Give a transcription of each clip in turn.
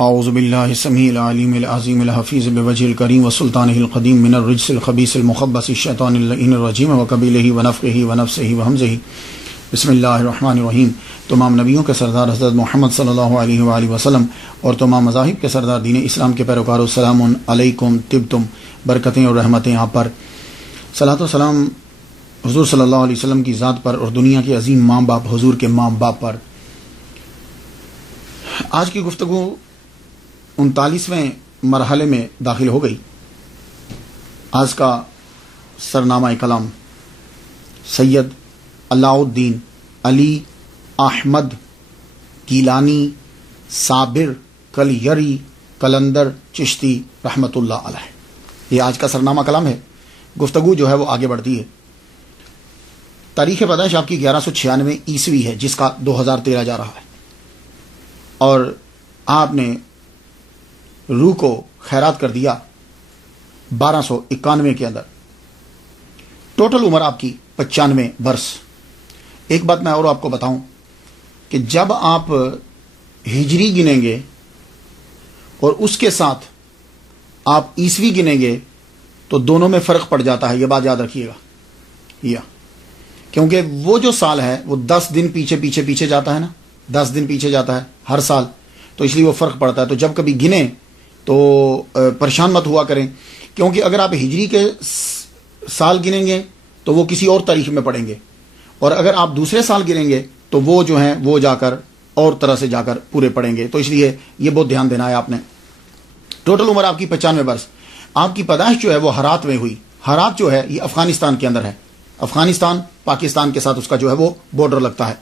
اعوذ باللہ السمیع العلیم العظیم الحفیظ بوجہ الکریم وسلطانہ القدیم من الرجس الخبیث المخبث الشیطان اللعین الرجیم وقبیلہ ونفخہ ونفثہ وہمزہ بسم اللہ الرحمن الرحیم۔ تمام نبیوں کے سردار حضرت محمد صلی اللہ علیہ وآلہ وسلم اور تمام مذاہب کے سردار دین اسلام کے پیروکاروں، السلام علیکم، طبتم، برکتیں اور رحمتیں آپ پر۔ صلاۃ و سلام حضور صلی اللہ علیہ وسلم کی ذات پر اور دنیا کے عظیم ماں باپ حضور کے ماں باپ پر۔ آج کی گفتگو 39ویں مرحلے میں داخل ہو گئی۔ آج کا سرنامہ کلام سید علاء الدین علی احمد گیلانی صابر کلیری قلندر چشتی رحمۃ اللہ علیہ، یہ آج کا سرنامہ کلام ہے۔ گفتگو جو ہے وہ آگے بڑھتی ہے۔ تاریخ پیدائش آپ کی 1196 عیسوی ہے، جس کا 2013 جا رہا ہے، اور آپ نے روح کو خیرات کر دیا 1291 کے اندر۔ ٹوٹل عمر آپ کی 95 برس۔ ایک بات میں اور آپ کو بتاؤں کہ جب آپ ہجری گنیں گے اور اس کے ساتھ آپ عیسوی گنیں گے تو دونوں میں فرق پڑ جاتا ہے، یہ بات یاد رکھیے گا، کیونکہ وہ جو سال ہے وہ 10 دن پیچھے جاتا ہے نا، 10 دن پیچھے جاتا ہے ہر سال، تو اس لیے وہ فرق پڑتا ہے۔ تو جب کبھی گنیں تو پریشان مت ہوا کریں، کیونکہ اگر آپ ہجری کے سال گنیں گے تو وہ کسی اور تاریخ میں پڑیں گے، اور اگر آپ دوسرے سال گنیں گے تو وہ جو ہیں وہ جا کر اور طرح سے جا کر پورے پڑیں گے، تو اس لیے یہ بہت دھیان دینا ہے آپ نے۔ ٹوٹل عمر آپ کی 95 برس۔ آپ کی پیدائش جو ہے وہ ہرات میں ہوئی۔ ہرات جو ہے یہ افغانستان کے اندر ہے، افغانستان پاکستان کے ساتھ اس کا جو ہے وہ بارڈر لگتا ہے۔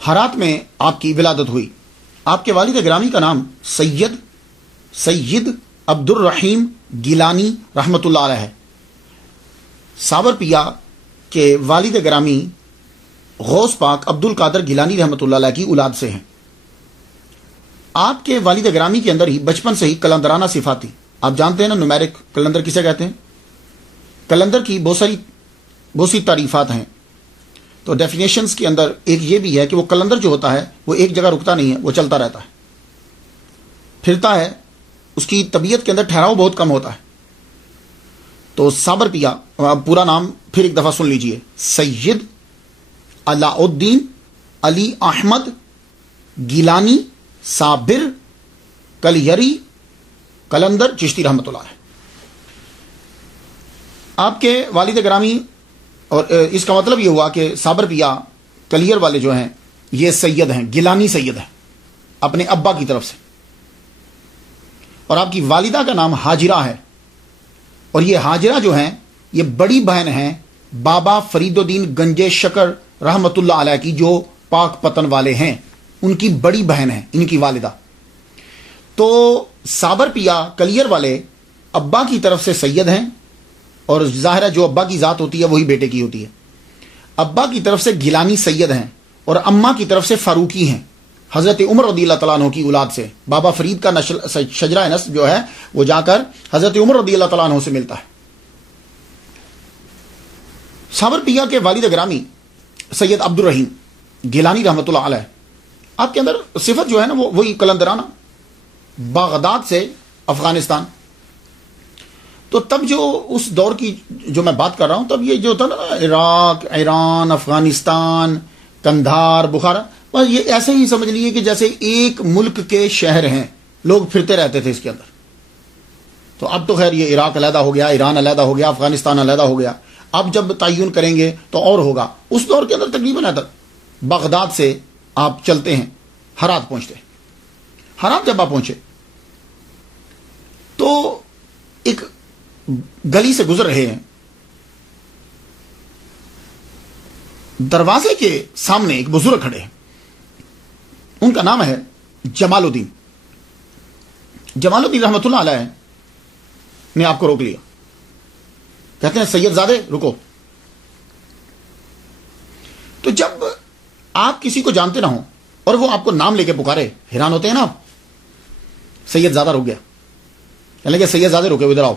ہرات میں آپ کی ولادت ہوئی۔ آپ کے والد گرامی کا نام سید عبد الرحیم گیلانی رحمۃ اللہ علیہ ہے۔ صابر پیا کے والد گرامی غوث پاک عبد القادر گیلانی رحمۃ اللہ علیہ کی اولاد سے ہیں۔ آپ کے والد گرامی کے اندر ہی بچپن سے ہی کلندرانہ صفات تھی۔ آپ جانتے ہیں نا نومیرک کلندر کسے کہتے ہیں؟ کلندر کی بہت سی تعریفات ہیں، تو ڈیفینیشنز کے اندر ایک یہ بھی ہے کہ وہ کلندر جو ہوتا ہے وہ ایک جگہ رکتا نہیں ہے، وہ چلتا رہتا ہے، پھرتا ہے، اس کی طبیعت کے اندر ٹھہراؤ بہت کم ہوتا ہے۔ تو صابر پیا، پورا نام پھر ایک دفعہ سن لیجئے، سید علاء الدین علی احمد گیلانی صابر کلیری قلندر چشتی رحمۃ اللہ علیہ۔ آپ کے والد گرامی، اور اس کا مطلب یہ ہوا کہ صابر پیا کلیر والے جو ہیں یہ سید ہیں، گیلانی سید ہیں اپنے ابا کی طرف سے، اور آپ کی والدہ کا نام حاجرہ ہے، اور یہ حاجرہ جو ہیں یہ بڑی بہن ہیں بابا فرید الدین گنجے شکر رحمۃ اللہ علیہ کی، جو پاک پتن والے ہیں، ان کی بڑی بہن ہیں ان کی والدہ۔ تو صابر پیا کلیر والے ابا کی طرف سے سید ہیں، اور ظاہر ہے جو ابا کی ذات ہوتی ہے وہی بیٹے کی ہوتی ہے۔ ابا کی طرف سے گیلانی سید ہیں، اور اماں کی طرف سے فاروقی ہیں، حضرت عمر رضی اللہ تعالیٰ عنہ کی اولاد سے۔ بابا فرید کا شجرہ نسب جو ہے وہ جا کر حضرت عمر رضی اللہ تعالیٰ عنہ سے ملتا ہے۔ صابر پیا کے والد گرامی سید عبد الرحیم گیلانی رحمۃ اللہ علیہ، آپ کے اندر صفت جو ہے نا وہ وہی کلندرانہ، بغداد سے افغانستان۔ تو تب جو اس دور کی جو میں بات کر رہا ہوں، تب یہ جو تھا نا عراق، ایران، افغانستان، قندھار، بخارا، بس یہ ایسے ہی سمجھ لیجیے کہ جیسے ایک ملک کے شہر ہیں، لوگ پھرتے رہتے تھے اس کے اندر۔ تو اب تو خیر یہ عراق علیحدہ ہو گیا، ایران علیحدہ ہو گیا، افغانستان علیحدہ ہو گیا۔ اب جب تعین کریں گے تو اور ہوگا۔ اس دور کے اندر تقریباً بغداد سے آپ چلتے ہیں، ہرات پہنچتے ہیں۔ ہرات جب آپ پہنچے تو ایک گلی سے گزر رہے ہیں، دروازے کے سامنے ایک بزرگ کھڑے ہیں، ان کا نام ہے جمال الدین۔ جمال الدین رحمۃ اللہ علیہ نے آپ کو روک لیا، کہتے ہیں سید زادے رکو۔ تو جب آپ کسی کو جانتے نہ ہوں اور وہ آپ کو نام لے کے پکارے، حیران ہوتے ہیں نا آپ۔ سید زادہ رک گیا، کہنے لگے سید زادے رکے، ادھر آؤ۔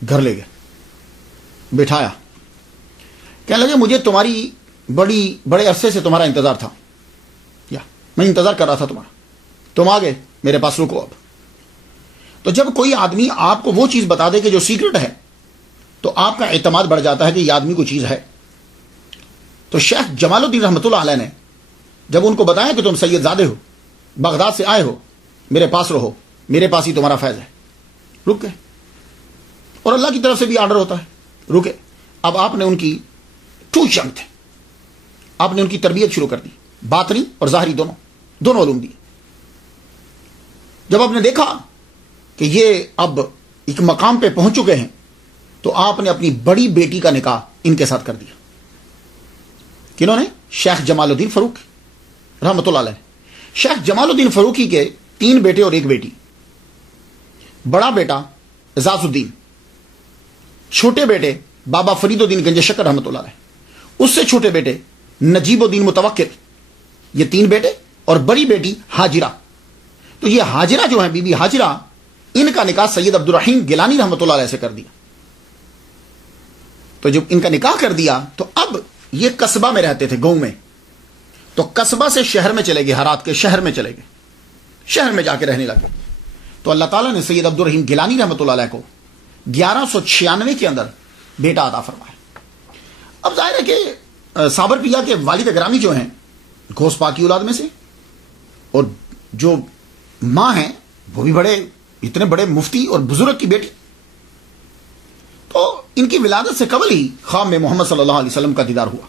گھر لے گئے، بٹھایا، کہنے لگے مجھے تمہاری بڑے عرصے سے تمہارا انتظار تھا، یا میں انتظار کر رہا تھا تمہارا، تم آ گئے، میرے پاس رکو اب. تو جب کوئی آدمی آپ کو وہ چیز بتا دے کہ جو سیکرٹ ہے تو آپ کا اعتماد بڑھ جاتا ہے کہ یہ آدمی کو چیز ہے. تو شیخ جمال الدین رحمۃ اللہ علیہ نے جب ان کو بتایا کہ تم سید زادے ہو، بغداد سے آئے ہو، میرے پاس رہو، میرے پاس ہی تمہارا فیض ہے، رک گئے. اور اللہ کی طرف سے بھی آرڈر ہوتا ہے، رکے. اب آپ نے ان کی ٹو چنگ تھے، آپ نے ان کی تربیت شروع کر دی، باطنی اور ظاہری دونوں علوم دی. جب آپ نے دیکھا کہ یہ اب ایک مقام پہ پہنچ چکے ہیں تو آپ نے اپنی بڑی بیٹی کا نکاح ان کے ساتھ کر دیا. کنہوں نے؟ شیخ جمال الدین فاروق رحمۃ اللہ علیہ. شیخ جمال الدین فاروقی کے 3 بیٹے اور 1 بیٹی. بڑا بیٹا اعزاز الدین، چھوٹے بیٹے بابا فرید الدین گنج شکر رحمۃ اللہ علیہ، اس سے چھوٹے بیٹے نجیب الدین متوکل. یہ 3 بیٹے اور بڑی بیٹی حاجرہ. تو یہ حاجرہ جو ہیں، بی بی حاجرہ، ان کا نکاح سید عبد الرحیم گیلانی رحمۃ اللہ علیہ سے کر دیا. تو جب ان کا نکاح کر دیا تو اب یہ قصبہ میں رہتے تھے، گاؤں میں. تو قصبہ سے شہر میں چلے گئے، ہرات کے شہر میں چلے گئے، شہر میں جا کے رہنے لگے. تو اللہ تعالیٰ نے سید عبد الرحیم گیلانی رحمۃ اللہ علیہ کو 1196 کے اندر بیٹا عطا فرمایا. اب ظاہر ہے کہ صابر پیا کے والد گرامی جو ہیں غوث پاک کی اولاد میں سے، اور جو ماں ہیں وہ بھی اتنے بڑے مفتی اور بزرگ کی بیٹی. تو ان کی ولادت سے قبل ہی خواب میں محمد صلی اللہ علیہ وسلم کا دیدار ہوا.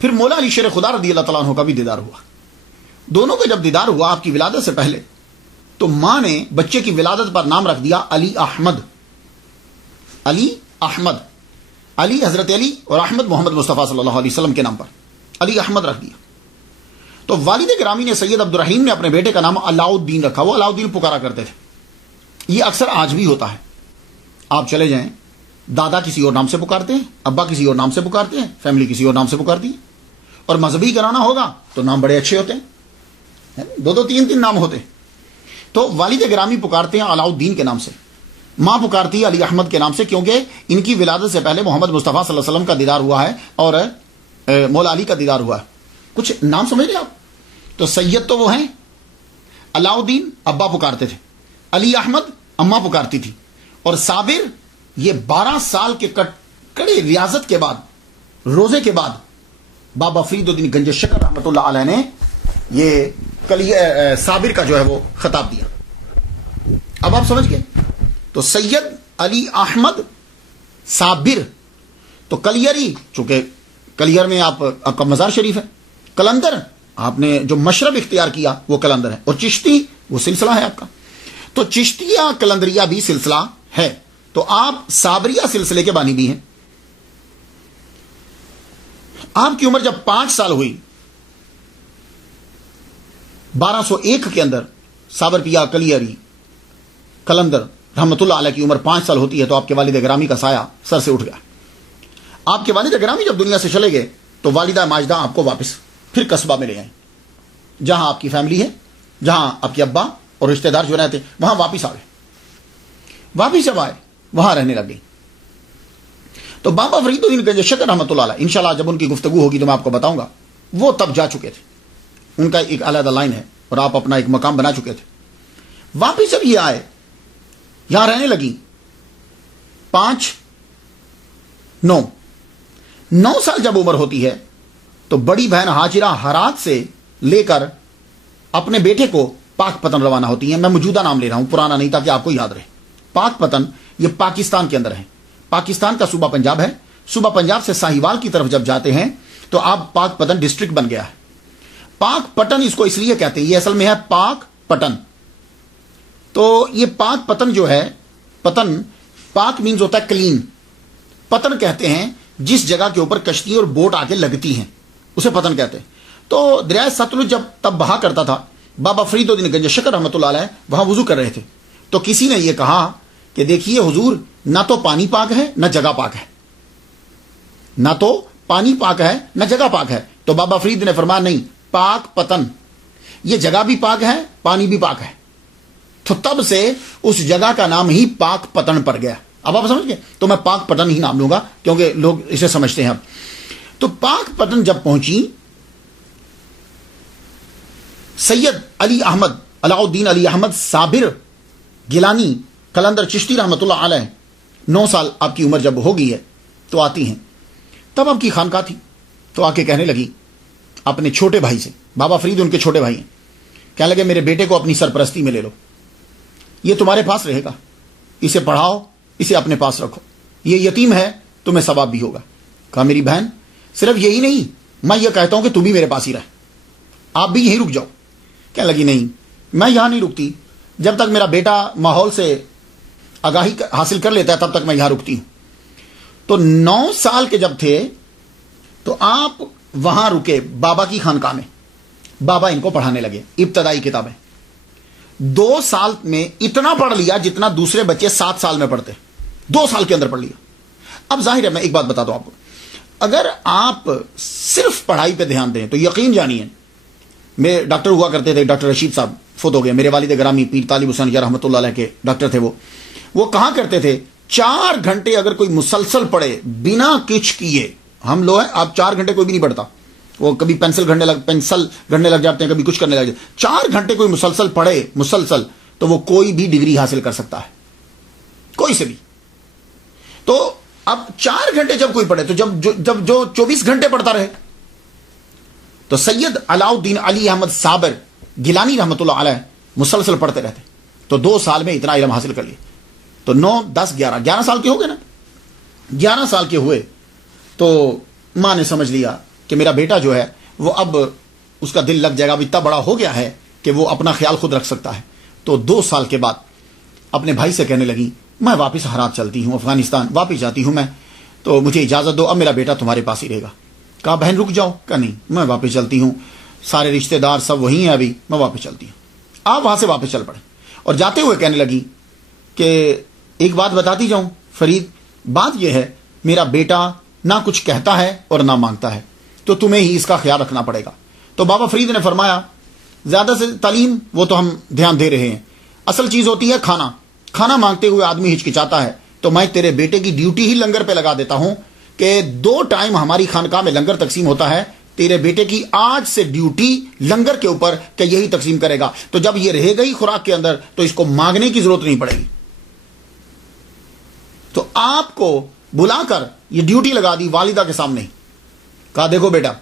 پھر مولا علی شیر خدا رضی اللہ تعالیٰ عنہ کا بھی دیدار ہوا. دونوں کا جب دیدار ہوا آپ کی ولادت سے پہلے، تو ماں نے بچے کی ولادت پر نام رکھ دیا علی احمد. علی احمد، علی حضرت علی اور احمد محمد مصطفیٰ صلی اللہ علیہ وسلم کے نام پر علی احمد رکھ دیا. تو والد گرامی نے سید عبد الرحیم نے اپنے بیٹے کا نام علاؤ الدین رکھا. وہ علاؤ الدین پکارا کرتے تھے. یہ اکثر آج بھی ہوتا ہے. آپ چلے جائیں، دادا کسی اور نام سے پکارتے ہیں، ابا کسی اور نام سے پکارتے ہیں، فیملی کسی اور نام سے پکارتی ہے. اور مذہبی کرانا ہوگا تو نام بڑے اچھے ہوتے ہیں، 2-3 نام ہوتے ہیں. تو والد گرامی پکارتے ہیں علاؤ الدین کے نام سے، ماں پکارتی ہے علی احمد کے نام سے، کیونکہ ان کی ولادت سے پہلے محمد مصطفیٰ صلی اللہ علیہ وسلم کا دیدار ہوا ہے اور مولا علی کا دیدار ہوا ہے. کچھ نام سمجھ رہے آپ؟ تو سید تو وہ ہیں، علاؤ الدین ابا پکارتے تھے، علی احمد اماں پکارتی تھی، اور صابر یہ 12 سال کے کڑے ریاضت کے بعد، روزے کے بعد، بابا فرید الدین گنج شکر رحمۃ اللہ علیہ نے یہ صابر کا جو ہے وہ خطاب دیا. اب آپ سمجھ گئے؟ تو سید علی احمد صابر. تو کلیری، چونکہ کلیئر میں آپ کا مزار شریف ہے، کلندر آپ نے جو مشرب اختیار کیا وہ کلندر ہے، اور چشتی وہ سلسلہ ہے آپ کا. تو چشتیہ کلندریہ بھی سلسلہ ہے. تو آپ صابریہ سلسلے کے بانی بھی ہیں. آپ کی عمر جب 5 سال ہوئی، 1201 کے اندر صابر پیا کلیری کلندر رحمت اللہ علیہ کی عمر 5 سال ہوتی ہے تو آپ کے والد گرامی کا سایہ سر سے اٹھ گیا. آپ کے والد گرامی جب دنیا سے چلے گئے تو والدہ ماجدہ آپ کو واپس پھر قصبہ میں لے آئیں، جہاں آپ کی فیملی ہے، جہاں آپ کے ابا اور رشتہ دار جو رہتے وہاں واپس آ گئے. واپس جب آئے وہاں رہنے لگ گئی. تو بابا فرید الدین گنج شکر رحمۃ اللہ علیہ، انشاءاللہ جب ان کی گفتگو ہوگی تو میں آپ کو بتاؤں گا، وہ تب جا چکے تھے. ان کا ایک علیحدہ لائن ہے اور آپ اپنا ایک مقام بنا چکے تھے. واپس جب یہ آئے، یہاں رہنے لگی. 9 سال جب عمر ہوتی ہے تو بڑی بہن حاجرہ ہرات سے لے کر اپنے بیٹے کو پاک پتن روانہ ہوتی ہیں. میں موجودہ نام لے رہا ہوں، پرانا نہیں، تاکہ آپ کو یاد رہے. پاک پتن یہ پاکستان کے اندر ہے. پاکستان کا صوبہ پنجاب ہے. صوبہ پنجاب سے ساہیوال کی طرف جب جاتے ہیں تو آپ پاک پتن ڈسٹرکٹ بن گیا ہے. پاک پٹن اس کو اس لیے کہتے ہیں، یہ اصل میں ہے پاک پٹن. تو یہ پاک پتن جو ہے، پتن پاک مینز ہوتا ہے کلین، پتن کہتے ہیں جس جگہ کے اوپر کشتی اور بوٹ آ کے لگتی ہیں اسے پتن کہتے ہیں. تو دریائے ستلج جب تب بہا کرتا تھا، بابا فرید الدین گنج شکر رحمۃ اللہ علیہ وہاں وضو کر رہے تھے. تو کسی نے یہ کہا کہ دیکھیے حضور، نہ تو پانی پاک ہے نہ جگہ پاک ہے، نہ تو پانی پاک ہے نہ جگہ پاک ہے. تو بابا فرید نے فرمایا نہیں، پاک پتن، یہ جگہ بھی پاک ہے پانی بھی پاک ہے. تو تب سے اس جگہ کا نام ہی پاک پتن پڑ گیا. اب آپ سمجھ گئے؟ تو میں پاک پتن ہی نام لوں گا کیونکہ لوگ اسے سمجھتے ہیں. اب تو پاک پتن جب پہنچی، سید علی احمد علاء الدین علی احمد صابر گیلانی قلندر چشتی رحمۃ اللہ علیہ 9 سال آپ کی عمر جب ہو گئی ہے تو آتی ہیں، تب آپ کی خانقاہ تھی، تو آ کے کہنے لگی اپنے چھوٹے بھائی سے، بابا فرید ان کے چھوٹے بھائی ہیں، کہنے لگے میرے بیٹے کو اپنی سرپرستی میں لے لو، یہ تمہارے پاس رہے گا، اسے پڑھاؤ، اسے اپنے پاس رکھو، یہ یتیم ہے، تمہیں ثواب بھی ہوگا۔ کہا میری بہن صرف یہی نہیں، میں یہ کہتا ہوں کہ تم بھی میرے پاس ہی رہ، آپ بھی یہیں رک جاؤ۔ کہنے لگی نہیں، میں یہاں نہیں رکتی، جب تک میرا بیٹا ماحول سے آگاہی حاصل کر لیتا ہے تب تک میں یہاں رکتی ہوں۔ تو 9 سال کے جب تھے تو آپ وہاں رکے بابا کی خانقاہ میں، بابا ان کو پڑھانے لگے ابتدائی کتابیں۔ 2 سال میں اتنا پڑھ لیا جتنا دوسرے بچے 7 سال میں پڑھتے، 2 سال کے اندر پڑھ لیا۔ اب ظاہر ہے میں ایک بات بتا دوں آپ کو، اگر آپ صرف پڑھائی پہ دھیان دیں تو یقین جانیے، میں ڈاکٹر ہوا کرتے تھے، ڈاکٹر رشید صاحب فوت ہو گئے، میرے والد گرامی پیر طالب حسین رحمۃ اللہ علیہ کے ڈاکٹر تھے، وہ کہا کرتے تھے 4 گھنٹے اگر کوئی مسلسل پڑھے بنا کچھ کیے، ہم لوگ ہیں آپ 4 گھنٹے کوئی بھی نہیں پڑھتا، وہ کبھی پینسل گھڑنے لگ جاتے ہیں، کبھی کچھ کرنے لگ جاتے ہیں، 4 گھنٹے کوئی مسلسل پڑھے مسلسل تو وہ کوئی بھی ڈگری حاصل کر سکتا ہے، کوئی سے بھی۔ تو اب 4 گھنٹے جب کوئی پڑھے تو جب جو 24 گھنٹے پڑھتا رہے، تو سید علاء الدین علی احمد صابر گیلانی رحمۃ اللہ علیہ مسلسل پڑھتے رہتے، تو 2 سال میں اتنا علم حاصل کر لیا۔ تو 9 10 11 سال کے ہو گئے نا، 11 سال کے ہوئے تو ماں نے سمجھ لیا کہ میرا بیٹا جو ہے وہ اب اس کا دل لگ جائے گا، اب اتنا بڑا ہو گیا ہے کہ وہ اپنا خیال خود رکھ سکتا ہے۔ تو 2 سال کے بعد اپنے بھائی سے کہنے لگی میں واپس ہرات چلتی ہوں، افغانستان واپس جاتی ہوں میں، تو مجھے اجازت دو، اب میرا بیٹا تمہارے پاس ہی رہے گا۔ کہا بہن رک جاؤ، کہا نہیں میں واپس چلتی ہوں، سارے رشتہ دار سب وہی ہیں، ابھی میں واپس چلتی ہوں۔ آپ وہاں سے واپس چل پڑے، اور جاتے ہوئے کہنے لگی کہ ایک بات بتاتی جاؤں فرید، بات یہ ہے میرا بیٹا نہ کچھ کہتا ہے اور نہ مانگتا ہے، تو تمہیں ہی اس کا خیال رکھنا پڑے گا۔ تو بابا فرید نے فرمایا زیادہ سے تعلیم وہ تو ہم دھیان دے رہے ہیں، اصل چیز ہوتی ہے کھانا مانگتے ہوئے آدمی ہچکچاتا ہے، تو میں تیرے بیٹے کی ڈیوٹی ہی لنگر پہ لگا دیتا ہوں کہ 2 ٹائم ہماری خانقاہ میں لنگر تقسیم ہوتا ہے، تیرے بیٹے کی آج سے ڈیوٹی لنگر کے اوپر کہ یہی تقسیم کرے گا، تو جب یہ رہے گا ہی خوراک کے اندر تو اس کو مانگنے کی ضرورت نہیں پڑے گی۔ تو آپ کو بلا کر یہ ڈیوٹی لگا دی والدہ کے سامنے، کہا دیکھو بیٹا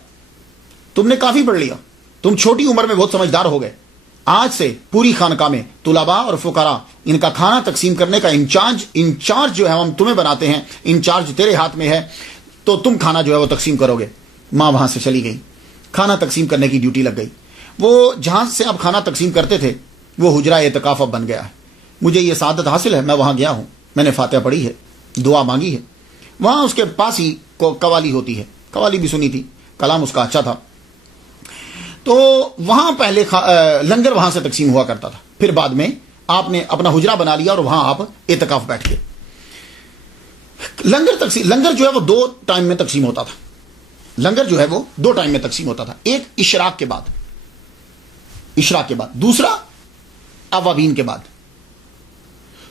تم نے کافی پڑھ لیا، تم چھوٹی عمر میں بہت سمجھدار ہو گئے، آج سے پوری خانقاہ میں طلباء اور فقراء ان کا کھانا تقسیم کرنے کا انچارج جو ہے ہم تمہیں بناتے ہیں، انچارج تیرے ہاتھ میں ہے، تو تم کھانا جو ہے وہ تقسیم کرو گے۔ ماں وہاں سے چلی گئی، کھانا تقسیم کرنے کی ڈیوٹی لگ گئی۔ وہ جہاں سے اب کھانا تقسیم کرتے تھے وہ حجرہ اعتکاف اب بن گیا ہے۔ مجھے یہ سعادت حاصل ہے، میں وہاں گیا ہوں، میں نے فاتحہ پڑھی ہے، دعا مانگی ہے، وہاں اس کے پاس ہی قوالی ہوتی ہے، قوالی بھی سنی تھی، کلام اس کا اچھا تھا۔ تو وہاں پہلے لنگر وہاں سے تقسیم ہوا کرتا تھا، پھر بعد میں آپ نے اپنا حجرہ بنا لیا اور وہاں آپ اعتکاف بیٹھ گئے۔ لنگر جو ہے وہ 2 ٹائم میں تقسیم ہوتا تھا، لنگر جو ہے وہ 2 ٹائم میں تقسیم ہوتا تھا، ایک اشراق کے بعد، دوسرا اوابین کے بعد۔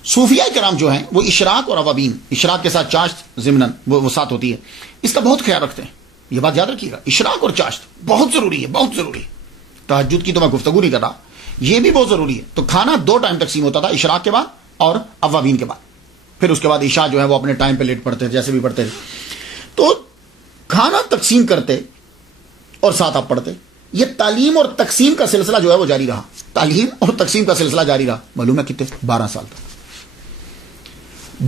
صوفیاء کرام جو ہیں وہ اشراق اور اوابین، اشراق کے ساتھ چاشت ضمناً وہ ساتھ ہوتی ہے، اس کا بہت خیال رکھتے ہیں، یہ بات یاد رکھیے گا، اشراق اور چاشت بہت ضروری ہے، بہت ضروری ہے۔ تہجد کی تو میں گفتگو نہیں کر رہا، یہ بھی بہت ضروری ہے۔ تو کھانا 2 ٹائم تقسیم ہوتا تھا، اشراق کے بعد اور اوابین کے بعد، پھر اس کے بعد عشاء جو ہے وہ اپنے ٹائم پہ لیٹ پڑھتے تھے، جیسے بھی پڑھتے تھے۔ تو کھانا تقسیم کرتے اور ساتھ آپ پڑھتے، یہ تعلیم اور تقسیم کا سلسلہ جو ہے وہ جاری رہا، تعلیم اور تقسیم کا سلسلہ جاری رہا، معلوم ہے کتنے 12 سال تک،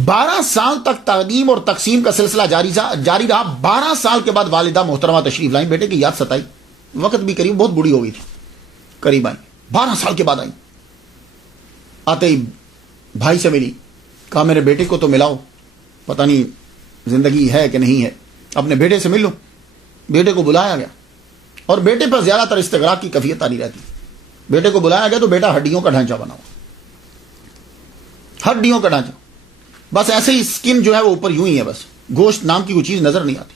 12 سال تک تعلیم اور تقسیم کا سلسلہ جاری رہا۔ 12 سال کے بعد والدہ محترمہ تشریف لائیں، بیٹے کی یاد ستائی، وقت بھی قریب بہت بوڑھی ہو گئی تھی، قریب آئی، 12 سال کے بعد آئی، آتے ہی بھائی سے ملی، کہا میرے بیٹے کو تو ملاؤ، پتہ نہیں زندگی ہے کہ نہیں ہے، اپنے بیٹے سے مل لو۔ بیٹے کو بلایا گیا، اور بیٹے پر زیادہ تر استغراق کی کیفیت آ نہیں رہتی، بیٹے کو بلایا گیا تو بیٹا ہڈیوں کا ڈھانچہ بنا ہوا، ہڈیوں کا ڈھانچہ، بس ایسے ہی سکن جو ہے وہ اوپر یوں ہی ہے، بس گوشت نام کی کوئی چیز نظر نہیں آتی۔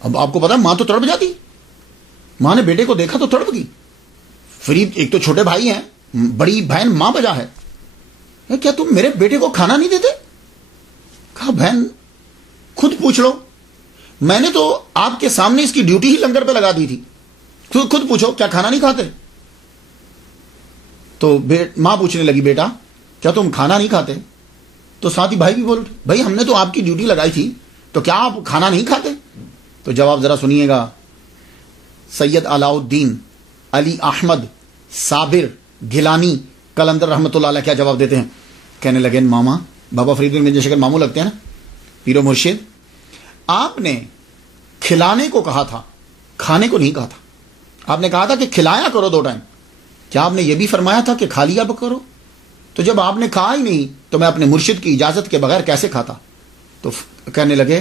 اب آپ کو پتا ہے ماں تو تڑپ جاتی، ماں نے بیٹے کو دیکھا تو تڑپ گئی۔ فرید ایک تو چھوٹے بھائی ہیں، بڑی بہن ماں بجا ہے، کیا تم میرے بیٹے کو کھانا نہیں دیتے؟ کہا بہن خود پوچھ لو، میں نے تو آپ کے سامنے اس کی ڈیوٹی ہی لنگر پہ لگا دی تھی، خود پوچھو کیا کھانا نہیں کھاتے؟ تو ماں پوچھنے لگی بیٹا کیا تم کھانا نہیں کھاتے؟ تو ساتھی بھائی بھی بول اٹھے بھائی ہم نے تو آپ کی ڈیوٹی لگائی تھی تو کیا آپ کھانا نہیں کھاتے؟ تو جواب ذرا سنیے گا. سید علاء الدین علی احمد صابر گیلانی قلندر رحمۃ اللہ علیہ کیا جواب دیتے ہیں؟ کہنے لگے ماما بابا فرید بن گنج شکر ماموں لگتے ہیں نا پیر و مرشد، آپ نے کھلانے کو کہا تھا کھانے کو نہیں کہا تھا. آپ نے کہا تھا کہ کھلایا کرو 2 ٹائم. کیا آپ نے یہ بھی فرمایا تھا کہ کھا لیا کرو؟ تو جب آپ نے کھا ہی نہیں تو میں اپنے مرشد کی اجازت کے بغیر کیسے کھاتا؟ تو کہنے لگے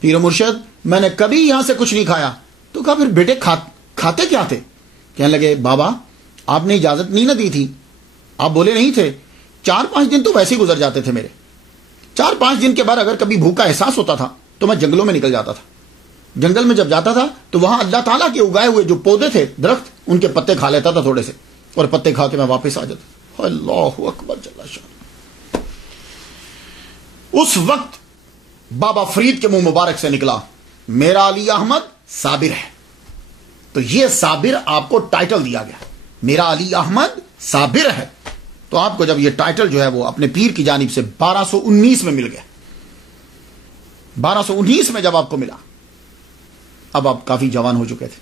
پیر و مرشد میں نے کبھی یہاں سے کچھ نہیں کھایا. تو کہا پھر بیٹے کھاتے کیا تھے؟ کہنے لگے بابا آپ نے اجازت نہیں نہ دی تھی، آپ بولے نہیں تھے. 4-5 دن تو ویسے ہی گزر جاتے تھے میرے. 4-5 دن کے بعد اگر کبھی بھوک کا احساس ہوتا تھا تو میں جنگلوں میں نکل جاتا تھا. جنگل میں جب جاتا تھا تو وہاں اللہ تعالیٰ کے اگائے ہوئے جو پودے تھے درخت ان کے پتے کھا لیتا تھا تھوڑے سے، اور پتے کھا کے میں واپس آ جاتا. اللہ اکبر جل شان. اس وقت بابا فرید کے منہ مبارک سے نکلا میرا علی احمد صابر ہے. تو یہ صابر آپ کو ٹائٹل دیا گیا، میرا علی احمد صابر ہے. تو آپ کو جب یہ ٹائٹل جو ہے وہ اپنے پیر کی جانب سے 1219 میں مل گیا. 1219 میں جب آپ کو ملا، اب آپ کافی جوان ہو چکے تھے.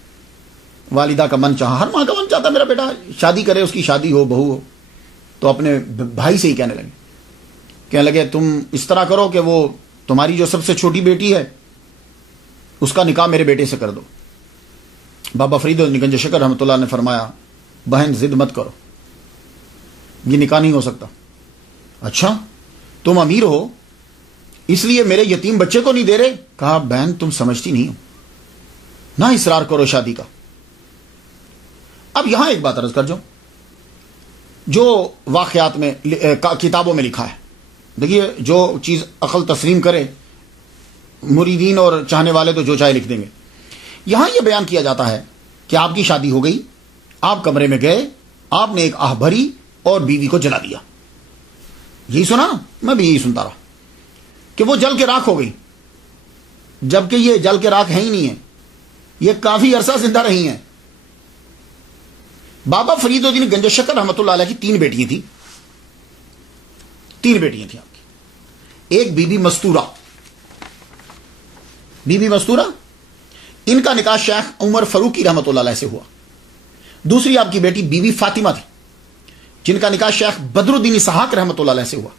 والدہ کا من چاہا، ہر ماں کا من چاہتا میرا بیٹا شادی کرے، اس کی شادی ہو، بہو ہو. تو اپنے بھائی سے ہی کہنے لگے تم اس طرح کرو کہ وہ تمہاری جو سب سے چھوٹی بیٹی ہے اس کا نکاح میرے بیٹے سے کر دو. بابا فرید گنج شکر رحمۃ اللہ نے فرمایا بہن ضد مت کرو، یہ نکاح نہیں ہو سکتا. اچھا تم امیر ہو اس لیے میرے یتیم بچے کو نہیں دے رہے؟ کہا بہن تم سمجھتی نہیں ہو، نہ اصرار کرو شادی کا. اب یہاں ایک بات عرض کر جو واقعات میں کتابوں میں لکھا ہے، دیکھیے جو چیز عقل تسلیم کرے، مریدین اور چاہنے والے تو جو چاہے لکھ دیں گے. یہاں یہ بیان کیا جاتا ہے کہ آپ کی شادی ہو گئی، آپ کمرے میں گئے، آپ نے ایک آہ بھری اور بیوی کو جلا دیا. یہی سنا نا، میں بھی یہی سنتا رہا کہ وہ جل کے راکھ ہو گئی، جبکہ یہ جل کے راکھ ہے ہی نہیں ہے، یہ کافی عرصہ زندہ رہی ہیں. بابا فرید الدین گنج شکر رحمۃ اللہ علیہ کی 3 بیٹیاں تھیں. 3 بیٹیاں تھیں آپ کی. ایک بی بی مستورہ، بی بی مستورہ ان کا نکاح شیخ عمر فاروقی رحمۃ اللہ علیہ سے ہوا. دوسری آپ کی بیٹی بی بی فاطمہ تھی جن کا نکاح شیخ بدر الدین اسحاق رحمۃ اللہ علیہ سے ہوا.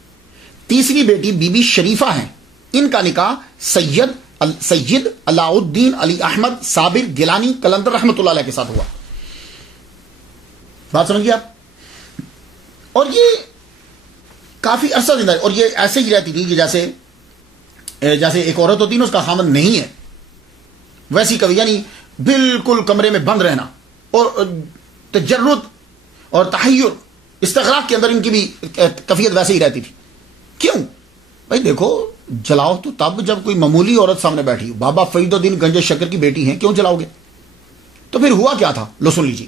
تیسری بیٹی بی بی شریفہ ہیں، ان کا نکاح سید علاء الدین علی احمد صابر گیلانی قلندر رحمۃ اللہ علیہ کے ساتھ ہوا. بات سمجھ گئے آپ؟ اور یہ کافی عرصہ زندہ ہے، اور یہ ایسے ہی رہتی تھی کہ جیسے ایک عورت ہوتی ہے نا اس کا خامن نہیں ہے، ویسی کبھی یعنی بالکل کمرے میں بند رہنا اور تجرد اور تحیر استغراق کے اندر ان کی بھی کیفیت ویسے ہی رہتی تھی. کیوں بھائی؟ دیکھو جلاؤ تو تب جب کوئی معمولی عورت سامنے بیٹھی. بابا فرید الدین گنج شکر کی بیٹی ہیں، کیوں جلاؤ گے؟ تو پھر ہوا کیا تھا لو سن لیجیے.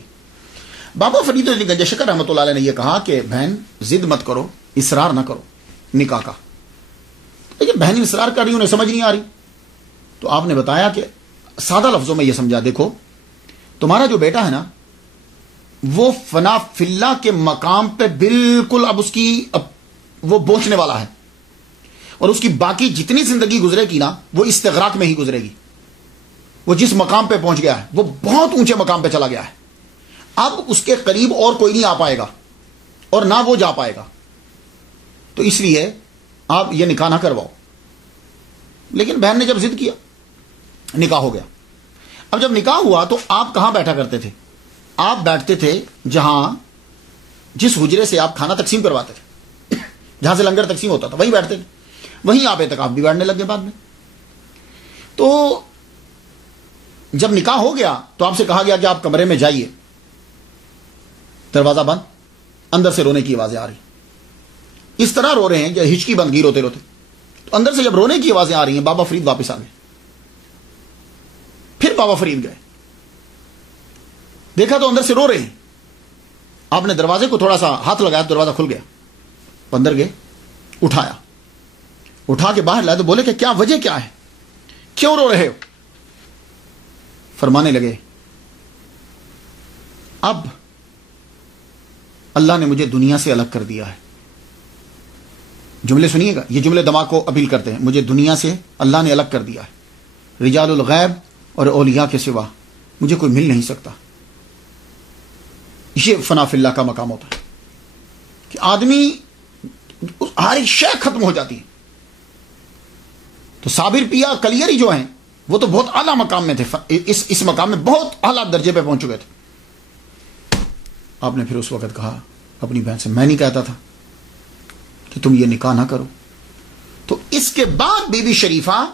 بابا فرید الدین گنج شکر رحمۃ اللہ علیہ نے یہ کہا کہ بہن ضد مت کرو، اصرار نہ کرو نکاح کا. لیکن بہن اصرار کر رہی انہیں سمجھ نہیں آ رہی. تو آپ نے بتایا کہ سادہ لفظوں میں یہ سمجھا، دیکھو تمہارا جو بیٹا ہے نا وہ فنا فی اللہ کے مقام پہ بالکل اب اس کی وہ پہنچنے والا ہے، اور اس کی باقی جتنی زندگی گزرے گی نا وہ استغراق میں ہی گزرے گی. وہ جس مقام پہ پہنچ گیا ہے وہ بہت اونچے مقام پہ چلا گیا ہے. اب اس کے قریب اور کوئی نہیں آ پائے گا اور نہ وہ جا پائے گا. تو اس لیے آپ یہ نکاح نہ کرواؤ. لیکن بہن نے جب ضد کیا نکاح ہو گیا. اب جب نکاح ہوا تو آپ کہاں بیٹھا کرتے تھے؟ آپ بیٹھتے تھے جس حجرے سے آپ کھانا تقسیم کرواتے تھے، جہاں سے لنگر تقسیم ہوتا تھا وہیں بیٹھتے تھے. وہیں آپ اعتکاف بھی بیٹھنے لگے بعد میں. تو جب نکاح ہو گیا تو آپ سے کہا گیا کہ آپ کمرے میں جائیے. دروازہ بند، اندر سے رونے کی آوازیں آ رہی. اس طرح رو رہے ہیں کہ ہچکی بند گی روتے روتے. تو اندر سے جب رونے کی آوازیں آ رہی ہیں بابا فرید واپس آ گئے. پھر بابا فرید گئے، دیکھا تو اندر سے رو رہے ہیں. آپ نے دروازے کو تھوڑا سا ہاتھ لگایا تو دروازہ کھل گیا. اندر گئے، اٹھا کے باہر لائے تو بولے کہ کیا وجہ کیا ہے، کیوں رو رہے ہو؟ فرمانے لگے اب اللہ نے مجھے دنیا سے الگ کر دیا ہے. جملے سنیے گا, یہ جملے دماغ کو اپیل کرتے ہیں. مجھے دنیا سے اللہ نے الگ کر دیا ہے. رجال الغیب اور اولیاء کے سوا مجھے کوئی مل نہیں سکتا. یہ فنا فی اللہ کا مقام ہوتا ہے کہ آدمی ہر ایک شے ختم ہو جاتی ہے. تو صابر پیا کلیری جو ہیں وہ تو بہت اعلیٰ مقام میں تھے, اس مقام میں بہت اعلیٰ درجے پہ پہنچ چکے تھے. آپ نے پھر اس وقت کہا اپنی بہن سے, میں نہیں کہتا تھا کہ تم یہ نکاح نہ کرو. تو اس کے بعد بی بی شریفہ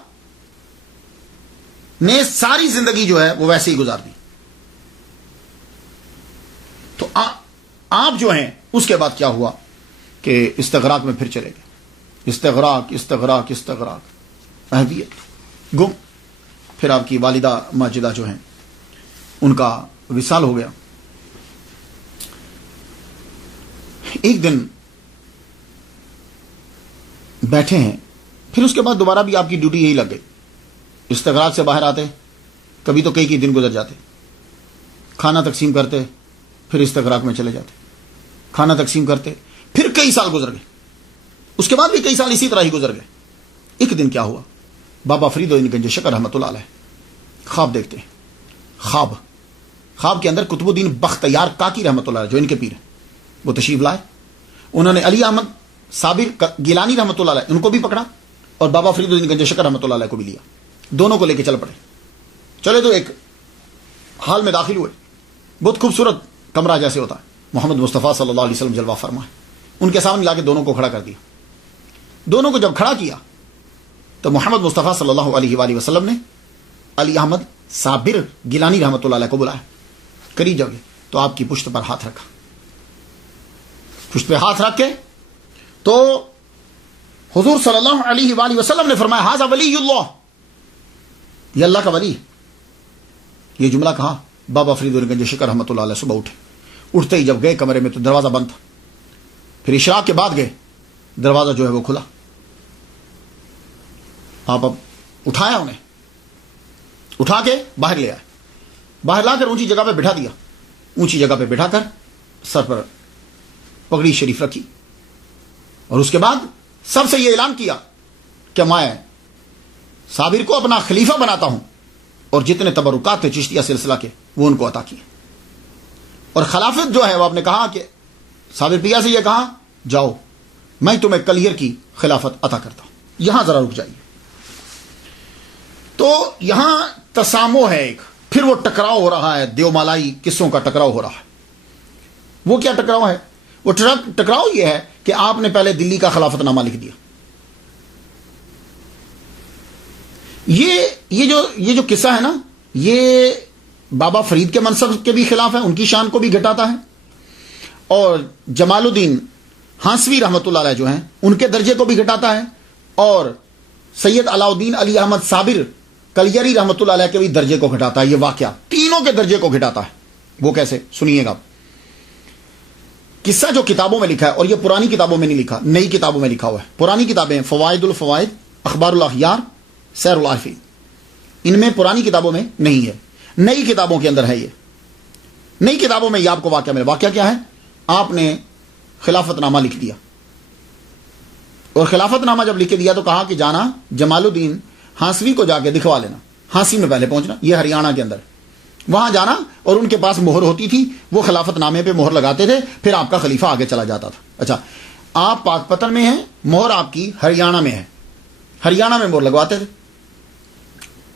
نے ساری زندگی جو ہے وہ ویسے ہی گزار دی. تو آپ جو ہیں اس کے بعد کیا ہوا کہ استغراق میں پھر چلے گئے. استغراق استغراق استغراق اہلیت گم. پھر آپ کی والدہ ماجدہ جو ہیں ان کا وصال ہو گیا. ایک دن بیٹھے ہیں, پھر اس کے بعد دوبارہ بھی آپ کی ڈیوٹی یہی لگ گئی. استغراق سے باہر آتے, کبھی تو کئی دن گزر جاتے, کھانا تقسیم کرتے, پھر استغراق میں چلے جاتے, کھانا تقسیم کرتے, پھر کئی سال گزر گئے. اس کے بعد بھی کئی سال اسی طرح ہی گزر گئے. ایک دن کیا ہوا, بابا فرید گنج شکر رحمۃ اللہ علیہ خواب دیکھتے ہیں. خواب کے اندر قطب الدین بختیار کاکی رحمۃ اللہ علیہ جو ان کے پیر ہیں وہ تشریف لائے. انہوں نے علی احمد صابر گیلانی رحمۃ اللہ علیہ ان کو بھی پکڑا اور بابا فرید الدین گنج شکر رحمۃ اللہ علیہ کو بھی لیا. دونوں کو لے کے چل پڑے. چلے تو ایک حال میں داخل ہوئے. بہت خوبصورت کمرہ جیسے ہوتا ہے, محمد مصطفیٰ صلی اللہ علیہ وسلم جلوہ فرما ہے. ان کے سامنے لا کے دونوں کو کھڑا کر دیا. دونوں کو جب کھڑا کیا تو محمد مصطفیٰ صلی اللہ علیہ وآلہ وسلم نے علی احمد صابر گیلانی رحمۃ اللہ علیہ کو بلایا. قریب جب گئے تو آپ کی پشت پر ہاتھ رکھا. پشت پہ ہاتھ رکھ کے تو حضور صلی اللہ علیہ وآلہ وسلم نے فرمایا ہاذا ولی اللہ, یہ اللہ کا ولی. یہ جملہ کہا بابا فرید گنج شکر رحمۃ اللہ علیہ صبح اٹھے. اٹھتے ہی جب گئے کمرے میں تو دروازہ بند تھا. پھر اشراق کے بعد گئے, دروازہ جو ہے وہ کھلا. آپ اب اٹھایا, انہیں اٹھا کے باہر لے آئے. باہر لا کر اونچی جگہ پہ بٹھا دیا. اونچی جگہ پہ بٹھا کر سر پر پگڑی شریف رکھی اور اس کے بعد سب سے یہ اعلان کیا کہ میں صابر کو اپنا خلیفہ بناتا ہوں اور جتنے تبرکات تھے چشتیہ سلسلہ کے وہ ان کو عطا کیے. اور خلافت جو ہے وہ آپ نے کہا کہ صابر پیا سے یہ کہا جاؤ میں تمہیں کلیئر کی خلافت عطا کرتا ہوں. یہاں ذرا رک جائیے. تو یہاں تسامو ہے ایک, پھر وہ ٹکراؤ ہو رہا ہے, دیو مالائی قصوں کا ٹکراؤ ہو رہا ہے. وہ کیا ٹکراؤ ہے؟ وہ ٹکراؤ یہ ہے کہ آپ نے پہلے دلی کا خلافت نامہ لکھ دیا. یہ جو قصہ ہے نا, یہ بابا فرید کے منصب کے بھی خلاف ہے, ان کی شان کو بھی گھٹاتا ہے, اور جمال الدین ہانسوی رحمۃ اللہ علیہ جو ہیں ان کے درجے کو بھی گھٹاتا ہے, اور سید علاء الدین علی احمد صابر کلیری رحمۃ اللہ علیہ کے بھی درجے کو گھٹاتا ہے. یہ واقعہ تینوں کے درجے کو گھٹاتا ہے. وہ کیسے سنیے گا. قصہ جو کتابوں میں لکھا ہے, اور یہ پرانی کتابوں میں نہیں لکھا, نئی کتابوں میں لکھا ہوا ہے. پرانی کتابیں فوائد الفوائد, اخبار الاخیار, سیر العارفین, ان میں پرانی کتابوں میں نہیں ہے, نئی کتابوں کے اندر ہے. یہ نئی کتابوں میں یہ آپ کو واقعہ ملے. واقعہ کیا ہے؟ آپ نے خلافت نامہ لکھ دیا, اور خلافت نامہ جب لکھ کے دیا تو کہا کہ جانا جمال الدین ہانسوی کو جا کے دکھوا لینا. ہانسی میں پہلے پہنچنا, یہ ہریانہ کے اندر, وہاں جانا, اور ان کے پاس مہر ہوتی تھی, وہ خلافت نامے پہ مہر لگاتے تھے, پھر آپ کا خلیفہ آگے چلا جاتا تھا. اچھا, آپ پاک پتن میں ہیں, مہر آپ کی ہریانہ میں ہے, ہریانہ میں مہر لگواتے تھے.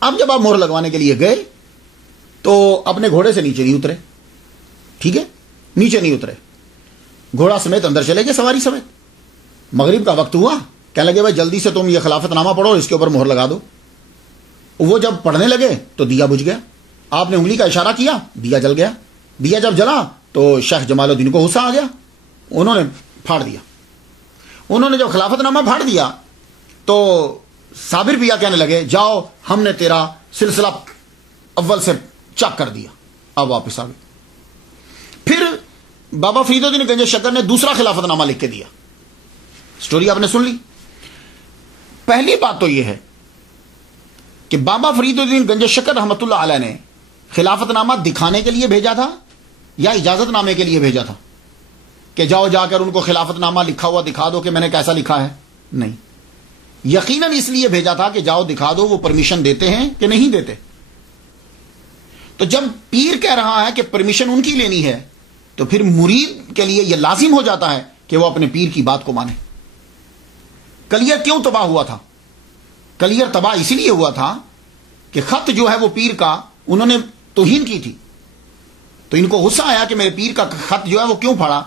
اب جب آپ مہر لگوانے کے لیے گئے تو اپنے گھوڑے سے نیچے نہیں اترے. ٹھیک ہے, نیچے نہیں اترے, گھوڑا سمیت اندر چلے گئے, سواری سمیت. مغرب کا وقت ہوا, کہنے لگے بھائی جلدی سے تم یہ خلافت نامہ پڑھو, اس کے اوپر مہر لگا دو. وہ جب پڑھنے لگے تو دیا بجھ گیا. آپ نے انگلی کا اشارہ کیا, دیا جل گیا. دیا جب جلا تو شیخ جمال الدین کو غصہ آ گیا, انہوں نے پھاڑ دیا. انہوں نے جب خلافت نامہ پھاڑ دیا تو صابر پیا کہنے لگے جاؤ ہم نے تیرا سلسلہ اول سے چیک کر دیا, اب واپس آ گئے. پھر بابا فرید الدین گنج شکر نے دوسرا خلافت نامہ لکھ کے دیا. سٹوری آپ نے سن لی. پہلی بات تو یہ ہے کہ بابا فرید الدین گنج شکر رحمۃ اللہ علیہ نے خلافت نامہ دکھانے کے لیے بھیجا تھا یا اجازت نامے کے لیے بھیجا تھا کہ جاؤ جا کر ان کو خلافت نامہ لکھا ہوا دکھا دو کہ میں نے کیسا لکھا ہے؟ نہیں، یقیناً اس لیے بھیجا تھا کہ جاؤ دکھا دو وہ پرمیشن دیتے ہیں کہ نہیں دیتے. تو جب پیر کہہ رہا ہے کہ پرمیشن ان کی لینی ہے تو پھر مرید کے لیے یہ لازم ہو جاتا ہے کہ وہ اپنے پیر کی بات کو مانے. کلیر کیوں تباہ ہوا تھا؟ کلیر تباہ اسی لیے ہوا تھا کہ خط جو ہے وہ پیر کا انہوں نے توہین کی تھی. تو ان کو غصہ آیا کہ میرے پیر کا خط جو ہے وہ کیوں پھاڑا.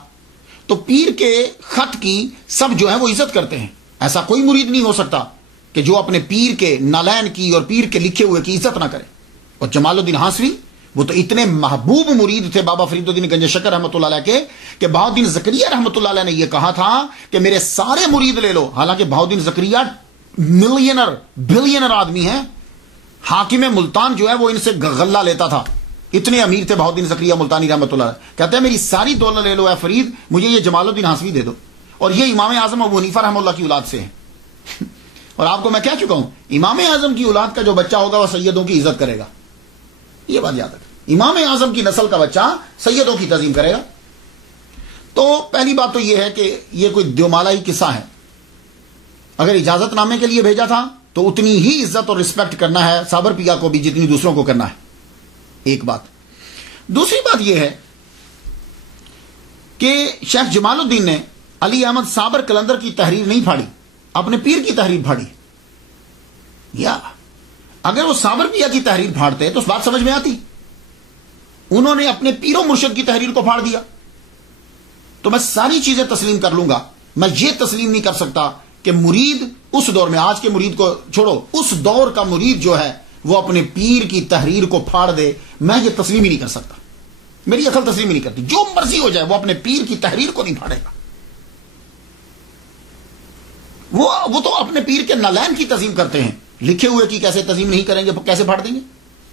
تو پیر کے خط کی سب جو ہے وہ عزت کرتے ہیں. ایسا کوئی مرید نہیں ہو سکتا کہ جو اپنے پیر کے نالین کی اور پیر کے لکھے ہوئے کی عزت نہ کرے. اور جمال الدین ہانسوی وہ تو اتنے محبوب مرید تھے بابا فرید الدین گنج شکر رحمۃ اللہ علیہ کے کہ بہاؤدین زکریا رحمۃ اللہ علیہ نے یہ کہا تھا کہ میرے سارے مرید لے لو. حالانکہ بہاؤدین زکریا ملینر بلینر آدمی ہیں. حاکم ملتان جو ہے وہ ان سے غلہ لیتا تھا. اتنے امیر تھے بہاؤدین زکریا ملتانی رحمۃ اللہ علیہ. کہتے ہیں میری ساری دولت لے لو اے فرید, مجھے یہ جمال الدین ہانسوی دے دو. اور یہ امام اعظم ابو حنیفہ رحمہ اللہ کی اولاد سے ہیں. اور آپ کو میں کہہ چکا ہوں امام اعظم کی اولاد کا جو بچہ ہوگا وہ سیدوں کی عزت کرے گا. یہ بات یاد رکھیں, امام اعظم کی نسل کا بچہ سیدوں کی تعظیم کرے گا. تو پہلی بات تو یہ ہے کہ یہ کوئی دیومالائی قصہ ہے. اگر اجازت نامے کے لیے بھیجا تھا تو اتنی ہی عزت اور رسپیکٹ کرنا ہے صابر پیا کو بھی جتنی دوسروں کو کرنا ہے. ایک بات. دوسری بات یہ ہے کہ شیخ جمال الدین نے علی احمد صابر کلندر کی تحریر نہیں پھاڑی, اپنے پیر کی تحریر پھاڑی. یا اگر وہ صابر پیا کی تحریر پھاڑتے تو اس بات سمجھ میں آتی. انہوں نے اپنے پیر و مرشد کی تحریر کو پھاڑ دیا. تو میں ساری چیزیں تسلیم کر لوں گا, میں یہ تسلیم نہیں کر سکتا کہ مرید اس دور میں, آج کے مرید کو چھوڑو, اس دور کا مرید جو ہے وہ اپنے پیر کی تحریر کو پھاڑ دے. میں یہ تسلیم ہی نہیں کر سکتا, میری عقل تسلیم ہی نہیں کرتی. جو مرضی ہو جائے وہ اپنے پیر کی تحریر کو نہیں پھاڑے گا. وہ تو اپنے پیر کے نالین کی تعظیم کرتے ہیں, لکھے ہوئے کی کیسے تعظیم نہیں کریں گے, کیسے پھاڑ دیں گے؟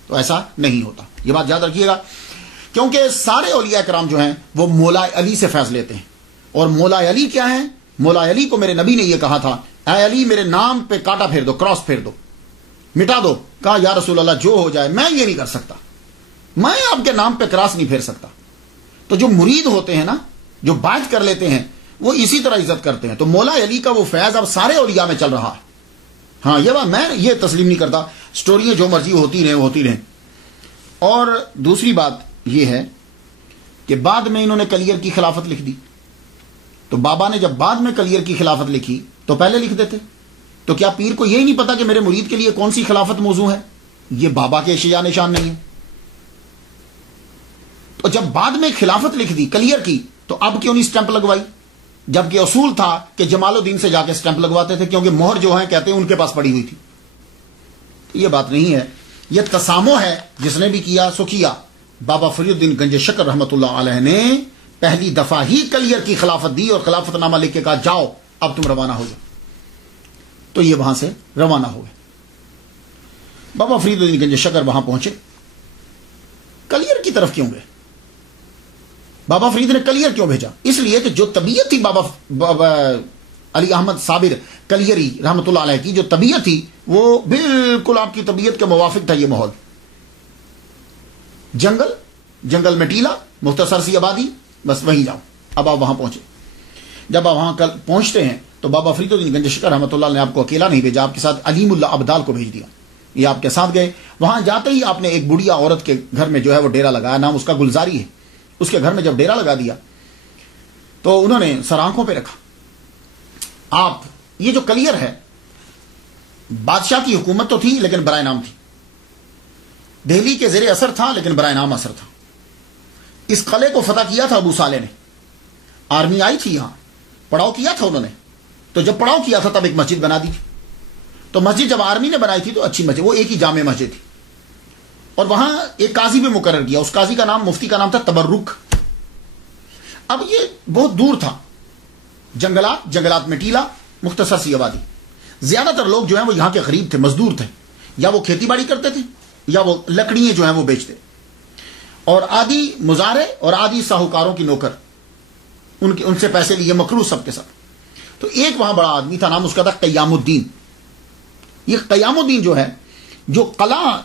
تو ایسا نہیں ہوتا. یہ بات یاد رکھیے گا, کیونکہ سارے اولیاء کرام جو ہیں وہ مولا علی سے فیض لیتے ہیں. اور مولا علی کیا ہے؟ مولا علی کو میرے نبی نے یہ کہا تھا, اے علی میرے نام پہ کاٹا پھیر دو, کراس پھیر دو, مٹا دو. کہا یا رسول اللہ جو ہو جائے, میں یہ نہیں کر سکتا, میں آپ کے نام پہ کراس نہیں پھیر سکتا. تو جو مرید ہوتے ہیں نا, جو بات کر لیتے ہیں, وہ اسی طرح عزت کرتے ہیں. تو مولا علی کا وہ فیض اب سارے اولیاء میں چل رہا ہے. ہاں یہ بات میں یہ تسلیم نہیں کرتا. سٹوریاں جو مرضی ہوتی رہیں. اور دوسری بات یہ ہے کہ بعد میں انہوں نے کلیر کی خلافت لکھ دی. تو بابا نے جب بعد میں کلیر کی خلافت لکھی تو پہلے لکھ دیتے. تو کیا پیر کو یہی نہیں پتا کہ میرے مرید کے لیے کون سی خلافت موضوع ہے؟ یہ بابا کے شیا نشان نہیں ہے. تو جب بعد میں خلافت لکھ دی کلیر کی تو اب کیوں نہیں سٹیمپ لگوائی؟ جبکہ اصول تھا کہ جمال الدین سے جا کے سٹیمپ لگواتے تھے, کیونکہ مہر جو ہیں کہتے ہیں ان کے پاس پڑی ہوئی تھی. یہ بات نہیں ہے, یہ تسامو ہے. جس نے بھی کیا سو کیا. بابا فرید الدین گنج شکر رحمۃ اللہ علیہ نے پہلی دفعہ ہی کلیر کی خلافت دی اور خلافت نامہ لکھ کے کہا جاؤ اب تم روانہ ہو جاؤ. تو یہ وہاں سے روانہ ہو گئے. بابا فرید الدین گنج شکر وہاں پہنچے. کلیر کی طرف کیوں گئے؟ بابا فرید نے کلیر کیوں بھیجا؟ اس لیے کہ جو طبیعت تھی بابا علی احمد صابر کلیری رحمۃ اللہ علیہ کی, جو طبیعت تھی وہ بالکل آپ کی طبیعت کے موافق تھا. یہ ماحول جنگل میں ٹیلا, مختصر سی آبادی, بس وہیں جاؤ. اب آپ وہاں پہنچے. جب آپ وہاں پہنچتے ہیں تو بابا فرید الدین گنج شکر رحمۃ اللہ نے آپ کو اکیلا نہیں بھیجا, آپ کے ساتھ علیم اللہ ابدال کو بھیج دیا. یہ آپ کے ساتھ گئے. وہاں جاتے ہی آپ نے ایک بڑھیا عورت کے گھر میں جو ہے وہ ڈیرا لگایا. نام اس کا گلزاری ہے. اس کے گھر میں جب ڈیرا لگا دیا تو انہوں نے سر آنکھوں پہ رکھا. آپ یہ جو کلیر ہے, بادشاہ کی حکومت تو تھی لیکن برائے نام تھی. دہلی کے زیر اثر تھا لیکن برائے نام اثر تھا. اس قلعے کو فتح کیا تھا ابو صالح نے. آرمی آئی تھی, یہاں پڑاؤ کیا تھا انہوں نے. تو جب پڑاؤ کیا تھا تب ایک مسجد بنا دی تھی. تو مسجد جب آرمی نے بنائی تھی تو اچھی مسجد, وہ ایک ہی جامع مسجد تھی. اور وہاں ایک قاضی بھی مقرر کیا. اس قاضی کا نام, مفتی کا نام تھا تبرک. اب یہ بہت دور تھا, جنگلات میں ٹیلا, مختصر سی آبادی. زیادہ تر لوگ جو ہیں وہ یہاں کے غریب تھے, مزدور تھے, یا وہ کھیتی باڑی کرتے تھے یا وہ لکڑیاں جو ہیں وہ بیچتے. اور آدھی مزارے اور آدھی ساہوکاروں کی نوکر, ان سے پیسے لیے مکروہ سب کے سب. تو ایک وہاں بڑا آدمی تھا, نام اس کا تھا قیام الدین. یہ قیام الدین جو ہے, جو قلعہ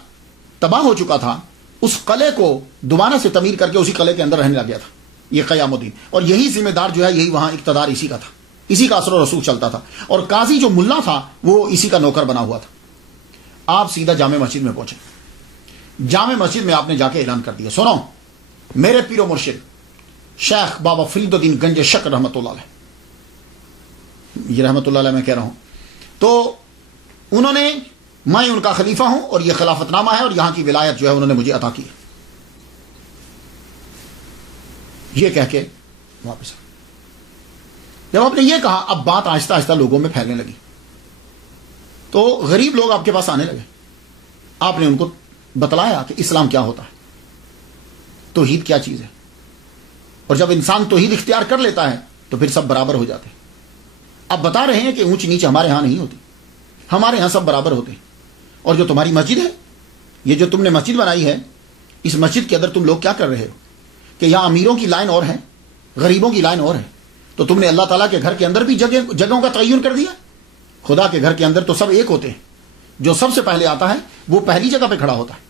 تباہ ہو چکا تھا, اس قلعے کو دوبارہ سے تعمیر کر کے اسی قلعے کے اندر رہنے لگ گیا تھا. یہ قیام الدین، اور یہی ذمہ دار جو ہے یہی وہاں اقتدار اسی کا تھا، اسی کا اثر و رسوخ چلتا تھا، اور قاضی جو ملا تھا وہ اسی کا نوکر بنا ہوا تھا۔ آپ سیدھا جامع مسجد میں پہنچے، جامع مسجد میں آپ نے جا کے اعلان کر دیا، سنو میرے پیر و مرشد شیخ بابا فرید الدین گنج شکر رحمۃ اللہ علیہ، یہ رحمۃ اللہ علیہ میں کہہ رہا ہوں، تو انہوں نے، میں ان کا خلیفہ ہوں اور یہ خلافت نامہ ہے اور یہاں کی ولایت جو ہے انہوں نے مجھے عطا کی ہے، یہ کہہ کے واپس آ۔ جب آپ نے یہ کہا اب بات آہستہ آہستہ لوگوں میں پھیلنے لگی، تو غریب لوگ آپ کے پاس آنے لگے، آپ نے ان کو بتلایا کہ اسلام کیا ہوتا ہے، توحید کیا چیز ہے، اور جب انسان توحید اختیار کر لیتا ہے تو پھر سب برابر ہو جاتے ہیں۔ اب بتا رہے ہیں کہ اونچ نیچ ہمارے ہاں نہیں ہوتی، ہمارے ہاں سب برابر ہوتے ہیں، اور جو تمہاری مسجد ہے، یہ جو تم نے مسجد بنائی ہے، اس مسجد کے اندر تم لوگ کیا کر رہے ہو کہ یہاں امیروں کی لائن اور ہے، غریبوں کی لائن اور ہے، تو تم نے اللہ تعالیٰ کے گھر کے اندر بھی جگہوں کا تعین کر دیا۔ خدا کے گھر کے اندر تو سب ایک ہوتے ہیں، جو سب سے پہلے آتا ہے وہ پہلی جگہ پہ کھڑا ہوتا ہے،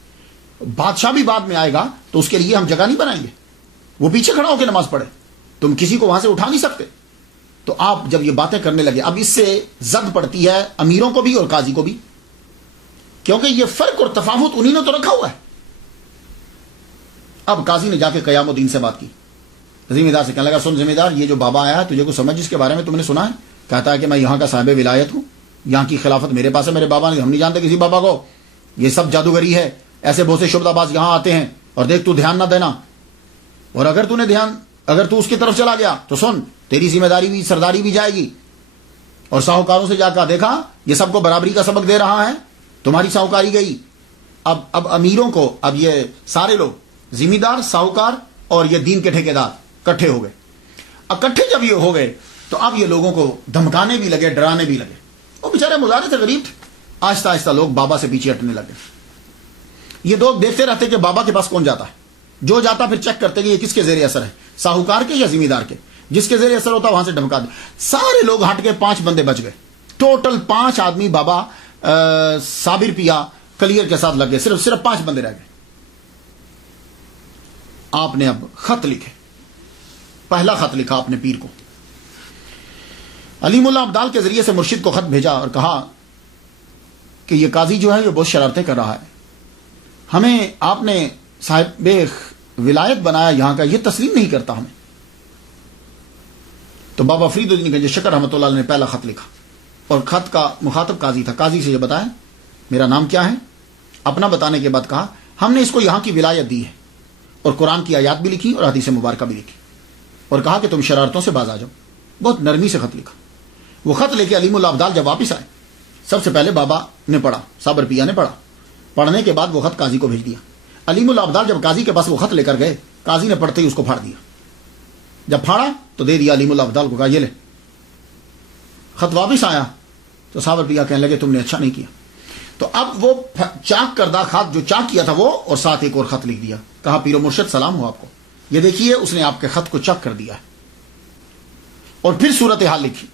بادشاہ بھی بعد میں آئے گا تو اس کے لیے ہم جگہ نہیں بنائیں گے، وہ پیچھے کھڑا ہو کے نماز پڑھے، تم کسی کو وہاں سے اٹھا نہیں سکتے۔ تو آپ جب یہ باتیں کرنے لگے، اب اس سے زد پڑتی ہے امیروں کو بھی اور قاضی کو بھی، کیونکہ یہ فرق اور تفاوت انہی نے تو رکھا ہوا ہے۔ اب قاضی نے جا کے قیام الدین سے بات کی، ذمہ دار سے کہنے لگا، سن ذمہ دار، یہ جو بابا آیا ہے تجھے کو سمجھ اس کے بارے میں تم نے سنا ہے؟ کہتا ہے کہ میں یہاں کا صاحب ولایت ہوں، یہاں کی خلافت میرے پاس ہے، میرے بابا نے، ہم نہیں جانتے کسی بابا کو، یہ سب جادوگری ہے، ایسے بہت سے شبدہ باز یہاں آتے ہیں، اور دیکھ تو دھیان نہ دینا، اور اگر تو اس کی طرف چلا گیا تو سن تیری ذمہ داری بھی، سرداری بھی جائے گی۔ اور ساہوکاروں سے جا کر دیکھا یہ سب کو برابری کا سبق دے رہا ہے، تمہاری ساہوکاری گئی۔ اب امیروں کو، اب یہ سارے لوگ ذمہ دار، ساہوکار اور یہ دین کے ٹھیکیدار اکٹھے ہو گئے۔ اکٹھے جب یہ ہو گئے تو اب یہ لوگوں کو دھمکانے بھی لگے، ڈرانے بھی لگے، وہ بیچارے مظاہرے سے غریب تھے، آہستہ آہستہ لوگ بابا سے پیچھے ہٹنے لگے۔ یہ لوگ دیکھتے رہتے کہ بابا کے پاس کون جاتا ہے، جو جاتا پھر چیک کرتے کہ یہ کس کے زیر اثر ہے، ساہوکار کے یا ذمہ دار کے، جس کے زیر اثر ہوتا وہاں سے دھمکا دے۔ سارے لوگ ہٹ کے 5 بندے بچ گئے، ٹوٹل 5 آدمی بابا صابر پیا کلیئر کے ساتھ لگ گئے، صرف 5 بندے رہ گئے۔ آپ نے اب خط لکھے، پہلا خط لکھا اپنے پیر کو، علیم اللہ ابدال کے ذریعے سے مرشد کو خط بھیجا اور کہا کہ یہ قاضی جو ہے یہ بہت شرارتیں کر رہا ہے، ہمیں آپ نے صاحب ولایت بنایا یہاں کا، یہ تسلیم نہیں کرتا ہمیں۔ تو بابا فرید الدین گنج شکر رحمۃ اللہ علیہ نے پہلا خط لکھا، اور خط کا مخاطب قاضی تھا۔ قاضی سے یہ بتایا میرا نام کیا ہے، اپنا بتانے کے بعد کہا ہم نے اس کو یہاں کی ولایت دی ہے، اور قرآن کی آیات بھی لکھی اور حدیث مبارکہ بھی لکھی، اور کہا کہ تم شرارتوں سے باز آ جاؤ۔ بہت نرمی سے خط لکھا۔ وہ خط لے کے علیم اللہ ابدال جب واپس آئے، سب سے پہلے بابا نے پڑھا، صابر پیا نے پڑھا، پڑھنے کے بعد وہ خط قاضی کو بھیج دیا۔ علیم اللہ ابدال جب قاضی کے پاس وہ خط لے کر گئے، قاضی نے پڑھتے ہی اس کو پھاڑ دیا۔ جب پھاڑا تو دے دیا علیم اللہ ابدال کو، کہا یہ لے۔ خط واپس آیا تو صابر پیا کہنے لگے تم نے اچھا نہیں کیا۔ تو اب وہ چاک کردہ خط جو چاک کیا تھا وہ، اور ساتھ ایک اور خط لکھ دیا، کہا پیر و مرشد سلام ہو آپ کو، یہ دیکھیے اس نے آپ کے خط کو چاک کر دیا ہے۔ اور پھر صورتحال لکھی،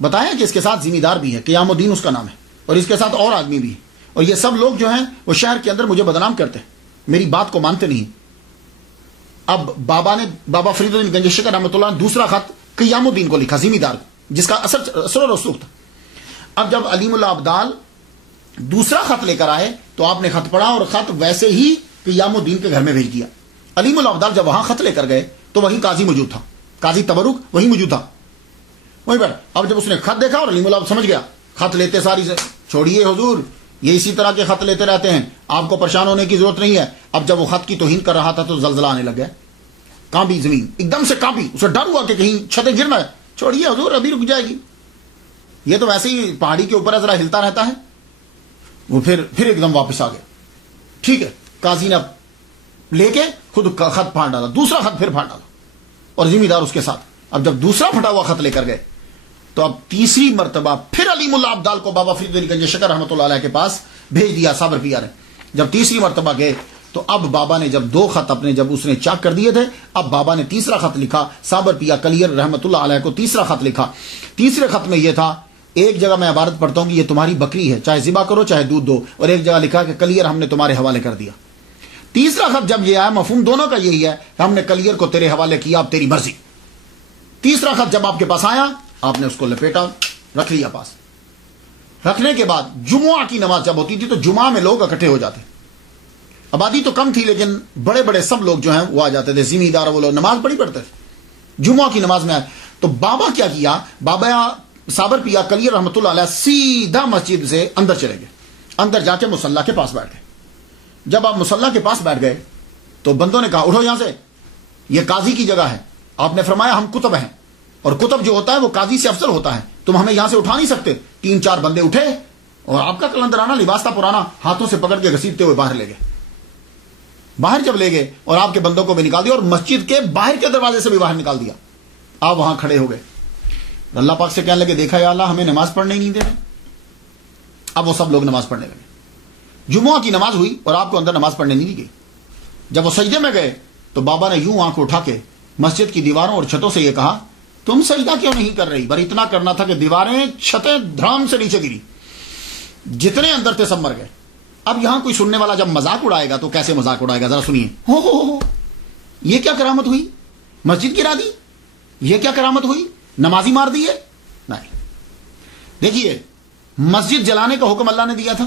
بتایا کہ اس کے ساتھ ذمہ دار بھی ہے، قیام الدین اس کا نام ہے، اور اس کے ساتھ اور آدمی بھی ہے، اور یہ سب لوگ جو ہیں وہ شہر کے اندر مجھے بدنام کرتے ہیں، میری بات کو مانتے نہیں۔ اب بابا فرید الدین گنج شکر رحمۃ اللہ نے دوسرا خط قیام الدین کو لکھا، ذمہ دار کو، جس کا اثر و رسوخ تھا۔ اب جب علیم اللہ ابدال دوسرا خط لے کر آئے تو آپ نے خط پڑھا، اور خط ویسے ہی قیام الدین کے گھر میں بھیج دیا۔ علیم اللہ ابدال جب وہاں خط لے کر گئے تو وہیں قاضی موجود تھا، قاضی تبرک وہیں موجود تھا، وہیں پر۔ اب جب اس نے خط دیکھا اور علیم اللہ سمجھ گیا، خط لیتے ساری سے چھوڑیے حضور، یہ اسی طرح کے خط لیتے رہتے ہیں، آپ کو پریشان ہونے کی ضرورت نہیں ہے۔ اب جب وہ خط کی توہین کر رہا تھا تو زلزلہ آنے لگ گیا، کانپی زمین، ایک دم سے کانپی، اسے ڈر ہوا کہ کہیں چھتیں گرنا ہے۔ چھوڑیے حضور ابھی رک جائے گی، یہ تو ویسے ہی پہاڑی کے اوپر ذرا ہلتا رہتا ہے۔ وہ پھر ایک دم واپس آ گیا۔ ٹھیک ہے، قاضی نے لے کے خود خط پھاڑ ڈالا، دوسرا خط پھر پھاڑ ڈالا، اور ذمہ دار اس کے ساتھ۔ اب جب دوسرا پھٹا ہوا خط لے کر گئے تو اب تیسری مرتبہ پھر علیم اللہ ابدال کو بابا فرید الدین گنج شکر رحمۃ اللہ علیہ کے پاس بھیج دیا صابر پیا نے۔ جب تیسری مرتبہ گئے تو اب بابا نے جب 2 خط اپنے جب اس نے چاک کر دیے تھے، اب بابا نے تیسرا خط لکھا، صابر پیا کلیئر رحمۃ اللہ علیہ کو تیسرا خط لکھا۔ تیسرے خط میں یہ تھا، ایک جگہ میں عبارت پڑھتا ہوں کہ یہ تمہاری بکری ہے، چاہے ذبح کرو چاہے دودھ دو، اور ایک جگہ لکھا کہ کلیئر ہم نے تمہارے حوالے کر دیا۔ تیسرا خط جب یہ آیا، مفہوم دونوں کا یہی ہے کہ ہم نے کلیئر کو تیرے حوالے کیا، اب تیری مرضی۔ تیسرا خط جب آپ کے پاس آیا، آپ نے اس کو لپیٹا، رکھ لیا پاس۔ رکھنے کے بعد جمعہ کی نماز جب ہوتی تھی تو جمعہ میں لوگ اکٹھے ہو جاتے، آبادی تو کم تھی لیکن بڑے بڑے سب لوگ جو ہیں وہ آ جاتے تھے، زمیندار وہ لوگ نماز بڑی پڑھتے تھے۔ جمعہ کی نماز میں آئے تو بابا کیا کیا، بابا صابر پیا کلیئر رحمۃ اللہ علیہ سیدھا مسجد سے اندر چلے گئے، اندر جا کے مصلی کے پاس بیٹھ گئے۔ جب آپ مصلی کے پاس بیٹھ گئے تو بندوں نے کہا اٹھو یہاں سے، یہ قاضی کی جگہ ہے۔ آپ نے فرمایا ہم کتب ہیں، اور کتب جو ہوتا ہے وہ قاضی سے افضل ہوتا ہے، تم ہمیں یہاں سے اٹھا نہیں سکتے۔ 3-4 بندے اٹھے اور آپ کا کلندرانہ لباس تھا پرانا، ہاتھوں سے پکڑ کے گھسیٹتے ہوئے باہر لے گئے۔ باہر جب لے گئے اور آپ کے بندوں کو بھی نکال دیا اور مسجد کے باہر کے دروازے سے بھی باہر نکال دیا، آپ وہاں کھڑے ہو گئے۔ اللہ پاک سے کہنے لگے دیکھا یا اللہ ہمیں نماز پڑھنے ہی نہیں دے رہے۔ اب وہ سب لوگ نماز پڑھنے لگے، جمعہ کی نماز ہوئی اور آپ کو اندر نماز پڑھنے نہیں دی گئی۔ جب وہ سجدے میں گئے تو بابا نے یوں آنکھ اٹھا کے مسجد کی دیواروں اور چھتوں سے یہ کہا تم سجدہ کیوں نہیں کر رہی؟ پر اتنا کرنا تھا کہ دیواریں چھتیں دھڑام سے نیچے گری، جتنے اندر تھے سب مر گئے۔ اب یہاں کوئی سننے والا جب مذاق اڑائے گا تو کیسے مذاق اڑائے گا، ذرا سنیے۔ ہو یہ کیا کرامت ہوئی، مسجد گرا دی، یہ کیا کرامت ہوئی، نمازی مار دیے؟ نہیں، دیکھیے مسجد جلانے کا حکم اللہ نے دیا تھا،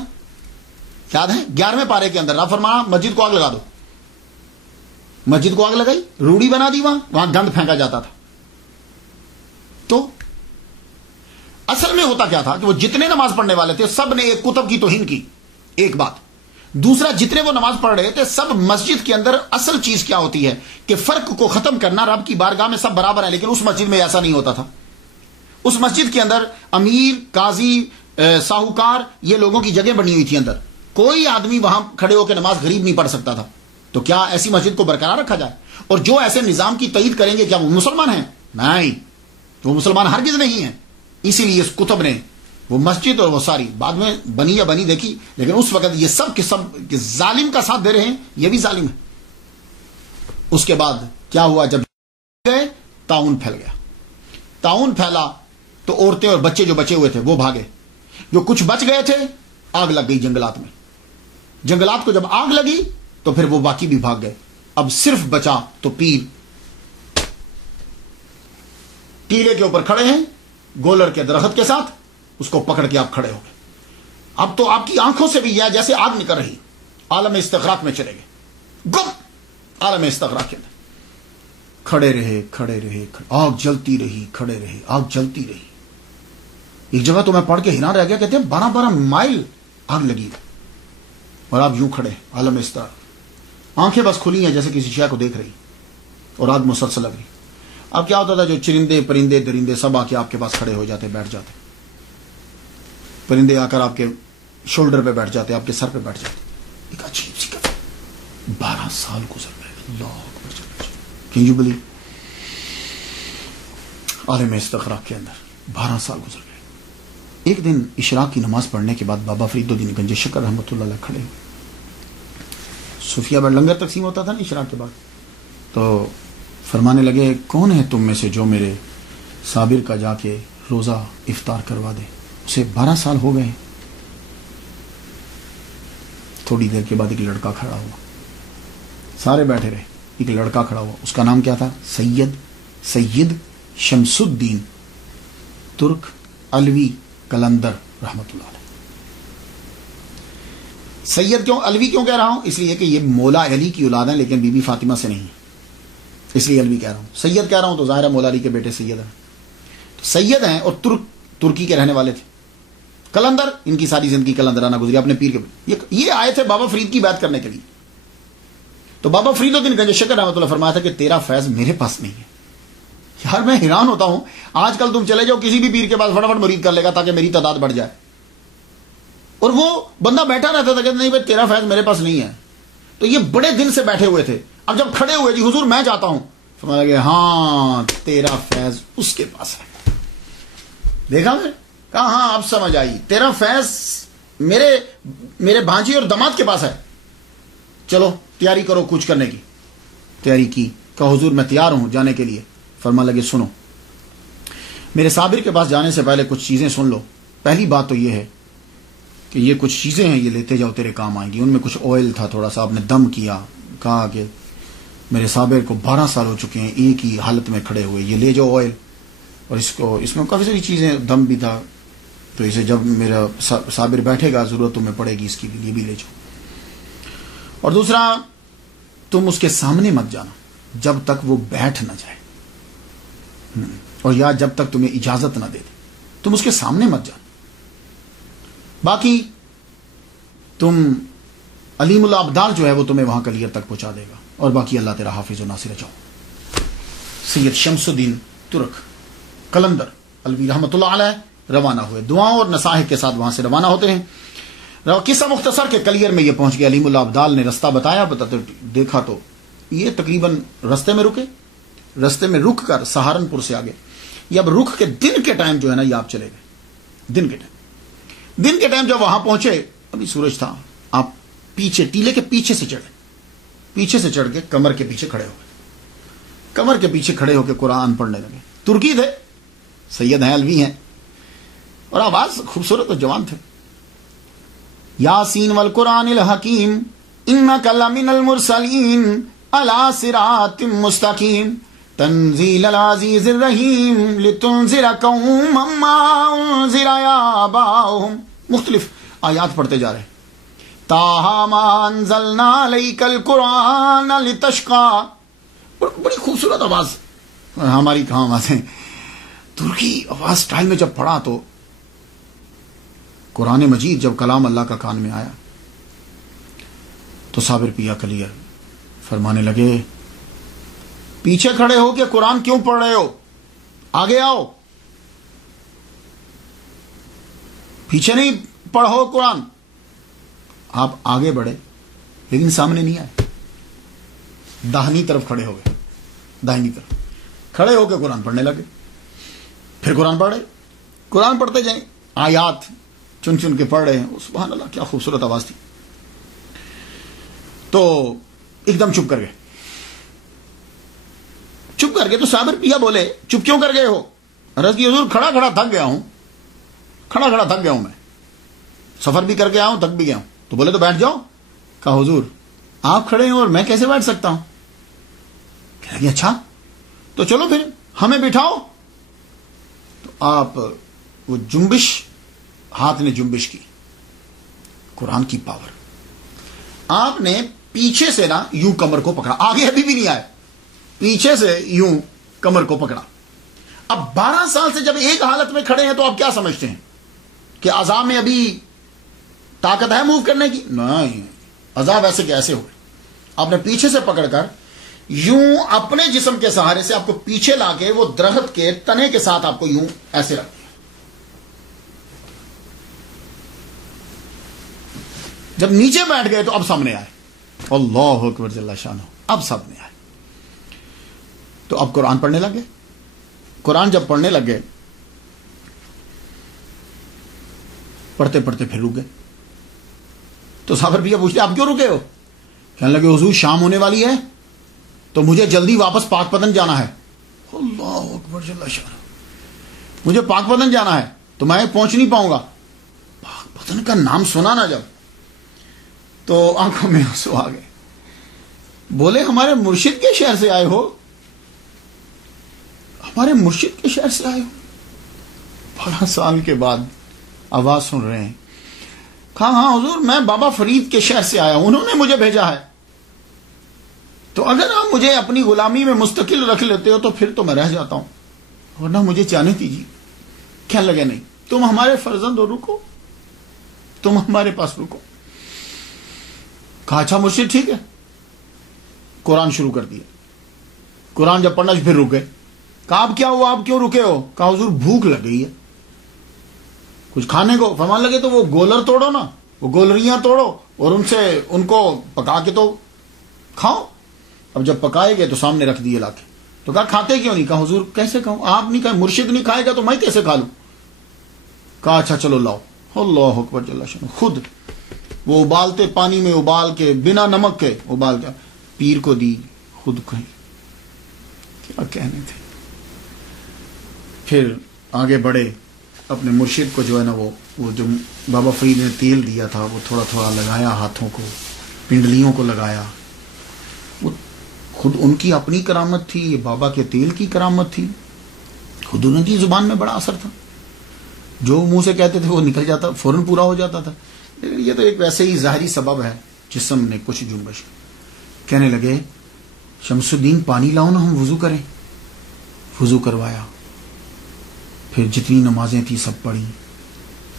یاد ہے 11ویں پارے کے اندر رب فرمایا مسجد کو آگ لگا دو۔ مسجد کو آگ لگائی، روڑی بنا دی، وہاں گند پھینکا جاتا تھا۔ تو اصل میں ہوتا کیا تھا کہ وہ جتنے نماز پڑھنے والے تھے سب نے ایک کتب کی توہین کی، ایک بات۔ دوسرا، جتنے وہ نماز پڑھ رہے تھے سب مسجد کے اندر اصل چیز کیا ہوتی ہے کہ فرق کو ختم کرنا، رب کی بارگاہ میں سب برابر ہے، لیکن اس مسجد میں ایسا نہیں ہوتا تھا۔ اس مسجد کے اندر امیر، قاضی، ساہوکار، یہ لوگوں کی جگہ بنی ہوئی تھی اندر، کوئی آدمی وہاں کھڑے ہو کے نماز غریب نہیں پڑھ سکتا تھا۔ تو کیا ایسی مسجد کو برقرار رکھا جائے؟ اور جو ایسے نظام کی تائید کریں گے کیا وہ مسلمان ہیں؟ نہیں، وہ مسلمان ہرگز نہیں ہیں۔ اسی لیے اس کتب نے وہ مسجد اور وہ ساری بعد میں بنی یا بنی دیکھی، لیکن اس وقت یہ سب کے سب ظالم کا ساتھ دے رہے ہیں، یہ بھی ظالم ہے۔ اس کے بعد کیا ہوا، جب گئے طاعون پھیل گیا، طاعون پھیلا تو عورتیں اور بچے جو بچے ہوئے تھے وہ بھاگے، جو کچھ بچ گئے تھے آگ لگ گئی جنگلات میں۔ جنگلات کو جب آگ لگی تو پھر وہ باقی بھی بھاگ گئے، اب صرف بچا تو پیر ٹیلے کے اوپر کھڑے ہیں گولر کے درخت کے ساتھ، اس کو پکڑ کے آپ کھڑے ہو گئے۔ اب تو آپ کی آنکھوں سے بھی یہ جیسے آگ نکل رہی، عالم استغراق میں چلے گئے، گم عالم استغراق کے اندر کھڑے رہے، آگ جلتی رہی، کھڑے رہے، آگ جلتی رہی۔ ایک جگہ تو میں پڑھ کے حیران رہ گیا، کہتے ہیں 12 مائل آگ لگی اور آپ یوں کھڑے، عالم استغراق، آنکھیں بس کھلی ہیں جیسے کسی شے کو دیکھ رہی، اور آگ مسلسل لگ رہی۔ اب کیا ہوتا تھا، جو چرندے پرندے درندے سب آ کے آپ کے پاس کھڑے ہو جاتے، بیٹھ جاتے، پرندے آ کر آپ کے شولڈر پہ بیٹھ جاتے، آپ کے سر پہ بیٹھ جاتے۔ ایک عجیب سی کہانی، 12 سال گزر گئے، اللہ اکبر، کین یو بلیو، عالم استغراق کے اندر 12 سال گزر گئے۔ ایک دن اشراق کی نماز پڑھنے کے بعد بابا فرید الدین گنج شکر رحمۃ اللہ علیہ کھڑے ہوئے، صوفیہ میں لنگر تقسیم ہوتا تھا نا اشراق کے بعد، تو فرمانے لگے کون ہے تم میں سے جو میرے صابر کا جا کے روزہ افطار کروا دے، اسے 12 سال ہو گئے۔ تھوڑی دیر کے بعد ایک لڑکا کھڑا ہوا، سارے بیٹھے رہے، ایک لڑکا کھڑا ہوا، اس کا نام کیا تھا، سید شمس الدین ترک علوی کلندر رحمت اللہ علیہ۔ سید کیوں علوی کیوں کہہ رہا ہوں، اس لیے کہ یہ مولا علی کی اولاد ہیں لیکن بی بی فاطمہ سے نہیں، اس لیے علوی کہہ رہا ہوں۔ سید کہہ رہا ہوں تو ظاہر ہے مولا علی کے بیٹے سید ہیں، سید ہیں، اور ترکی کے رہنے والے تھے۔ کلندر، ان کی ساری زندگی کلندرانہ گزری اپنے پیر کے، یہ آئے تھے بابا فرید کی بات کرنے کے لیے۔ تو بابا فرید الدین گنج شکر رحمۃ اللہ فرمایا تھا کہ تیرا فیض میرے پاس نہیں ہے۔ یار میں حیران ہوتا ہوں، آج کل تم چلے جاؤ کسی بھی پیر کے پاس فٹافٹ مرید کر لے گا تاکہ میری تعداد بڑھ جائے، اور وہ بندہ بیٹھا رہتا تھا کہ نہیں بھائی تیرا فیض میرے پاس نہیں ہے۔ تو یہ بڑے دن سے بیٹھے ہوئے تھے، اب جب کھڑے ہوئے، جی حضور میں جاتا ہوں، فرمایا کہ ہاں تیرا فیض اس کے پاس ہے۔ دیکھا میں کہا ہاں اب سمجھ آئی، تیرا فیض میرے بھانجی اور داماد کے پاس ہے، چلو تیاری کرو کچھ کرنے کی۔ تیاری کی، کہا حضور میں تیار ہوں جانے کے لیے۔ فرما لگے سنو، میرے صابر کے پاس جانے سے پہلے کچھ چیزیں سن لو۔ پہلی بات تو یہ ہے کہ یہ کچھ چیزیں ہیں، یہ لیتے جاؤ تیرے کام آئیں گی۔ ان میں کچھ آئل تھا، تھوڑا سا آپ نے دم کیا، کہا کہ میرے صابر کو 12 سال ہو چکے ہیں ایک ہی حالت میں کھڑے ہوئے, یہ لے جاؤ آئل, اور اس میں کافی ساری چیزیں, دم بھی تھا, تو اسے جب میرا صابر بیٹھے گا ضرورت تمہیں پڑے گی اس کی, یہ بھی لے جاؤ. اور دوسرا, تم اس کے سامنے مت جانا جب تک وہ بیٹھ نہ جائے, اور یا جب تک تمہیں اجازت نہ دے دے, تم اس کے سامنے مت جانا. باقی تم علیم الابدال جو ہے وہ تمہیں وہاں کلیئر تک پہنچا دے گا, اور باقی اللہ تیرا حافظ و ناصر. جاؤ. سید شمس الدین ترک قلندر الوی رحمۃ اللہ علیہ روانہ ہوئے, دعاؤں اور نصائح کے ساتھ وہاں سے روانہ ہوتے ہیں. قصہ مختصر کے کلیئر میں یہ پہنچ گیا. علیم الابدال نے رستہ بتایا, دیکھا تو یہ تقریباً رستے میں رک کر سہارنپور سے آگے, یہ اب رخ کے دن کے ٹائم جو ہے نا یہ آپ چلے گئے. دن کے ٹائم جب وہاں پہنچے, ابھی سورج تھا, آپ پیچھے ٹیلے کے پیچھے سے چڑھ کے کمر کے پیچھے کھڑے ہو کے قرآن پڑھنے لگے. ترکی تھے, سید ہیں, الوی ہیں, اور آواز خوبصورت اور جوان تھے. یاسین والقرآن الحکیم انک لمن المرسلین علی صراط مستقیم تنزیل العزیز الرحیم لتنذر قوما ما انذر آباؤہم. مختلف آیات پڑھتے جا رہے ہیں. تاہا ما انزلنا علیک القرآن لتشقا. بڑی خوبصورت آواز, ہماری کہاں آوازیں, ترکی آواز سٹائل میں جب پڑھا تو قرآن مجید جب کلام اللہ کا کان میں آیا تو صابر پیا کلیئر فرمانے لگے, پیچھے کھڑے ہو کے قرآن کیوں پڑھ رہے ہو, آگے آؤ. پیچھے نہیں پڑھو قرآن. آپ آگے بڑھے لیکن سامنے نہیں آئے, داہنی طرف کھڑے ہو گئے, داہنی طرف کھڑے ہو کے قرآن پڑھنے لگے. پھر قرآن پڑھ رہے, قرآن پڑھتے جائیں, آیات چن چن کے پڑھ رہے ہیں. سبحان اللہ, کیا خوبصورت آواز تھی. تو ایک دم چپ کر گئے. تو صابر پیا بولے, چپ کیوں کر گئے ہو؟ عرض کی حضور کھڑا کھڑا تھک گیا ہوں میں, سفر بھی کر کے آیا ہوں, تھک بھی گیا ہوں. تو بولے تو بیٹھ جاؤ. کہا حضور آپ کھڑے ہیں اور میں کیسے بیٹھ سکتا ہوں؟ کہہ لگے اچھا تو چلو پھر ہمیں بٹھاؤ. تو آپ وہ جنبش, ہاتھ نے جنبش کی, قرآن کی پاور. آپ نے پیچھے سے نا یوں کمر کو پکڑا, آگے ابھی بھی نہیں آئے, پیچھے سے یوں کمر کو پکڑا. اب 12 سال سے جب ایک حالت میں کھڑے ہیں تو آپ کیا سمجھتے ہیں کہ اعضاء میں ابھی طاقت ہے موو کرنے کی؟ نہیں, اعضاء ویسے کہ ایسے ہوئے. آپ نے پیچھے سے پکڑ کر یوں اپنے جسم کے سہارے سے آپ کو پیچھے لا کے وہ درخت کے تنے کے ساتھ آپ کو یوں ایسے رکھ دیا. جب نیچے بیٹھ گئے تو اب سامنے آئے. اللہ اکبر جل شانہ, اب سامنے آئے. تو اب قرآن پڑھنے لگے. قرآن جب پڑھنے لگے, پڑھتے پھر رک گئے. تو صابر بھیا پوچھتے آپ کیوں رکے ہو؟ کہنے لگے حضور شام ہونے والی ہے تو مجھے جلدی واپس پاک پتن جانا ہے. اللہ اکبر جل شانہ, مجھے پاک پتن جانا ہے تو میں پہنچ نہیں پاؤں گا. پاک پتن کا نام سنا نا جب تو آنکھوں میں آنسو آ گئے. بولے ہمارے مرشد کے شہر سے آئے ہو؟ ہمارے مرشد کے شہر سے آئے ہو؟ 12 سال کے بعد آواز سن رہے ہیں. کہا ہاں حضور میں بابا فرید کے شہر سے آیا ہوں, انہوں نے مجھے بھیجا ہے. تو اگر آپ مجھے اپنی غلامی میں مستقل رکھ لیتے ہو تو پھر تو میں رہ جاتا ہوں, ورنہ مجھے جانے دیجیے. کہنے لگے نہیں, تم ہمارے فرزند ہو, رکو, تم ہمارے پاس رکو. کہا اچھا مرشد ٹھیک ہے. قرآن شروع کر دیا. قرآن جب پڑھنا پھر رکے. کہا اب کیا ہوا, آپ کیوں رکے ہو؟ کہا حضور بھوک لگ گئی ہے کچھ کھانے کو. فرمان لگے تو وہ گولر توڑو نا, وہ گولریاں توڑو اور ان کو پکا کے تو کھاؤ. اب جب پکائے گئے تو سامنے رکھ دیے لا کے. تو کہا کھاتے کیوں نہیں؟ کہا حضور کیسے کھاؤں, آپ نہیں کھائے, مرشد نہیں کھائے گا تو میں کیسے کھا لوں؟ کہا اچھا چلو لاؤ. اللہ اکبر جل شانہ, خود وہ ابالتے پانی میں ابال کے بنا نمک کے ابال کے پیر کو دی, خود کہیں. کیا کہنے تھے. پھر آگے بڑھے, اپنے مرشد کو جو ہے نا وہ جو بابا فرید نے تیل دیا تھا وہ تھوڑا تھوڑا لگایا, ہاتھوں کو, پنڈلیوں کو لگایا, وہ خود ان کی اپنی کرامت تھی، یہ بابا کے تیل کی کرامت تھی، خود ان کی زبان میں بڑا اثر تھا، جو منہ سے کہتے تھے وہ نکل جاتا، فوراً پورا ہو جاتا تھا. لیکن یہ تو ایک ویسے ہی ظاہری سبب ہے، جسم نے کچھ جنبش. کہنے لگے شمس الدین پانی لاؤ نا، ہم وضو کریں. وضو کروایا، پھر جتنی نمازیں تھیں سب پڑھی،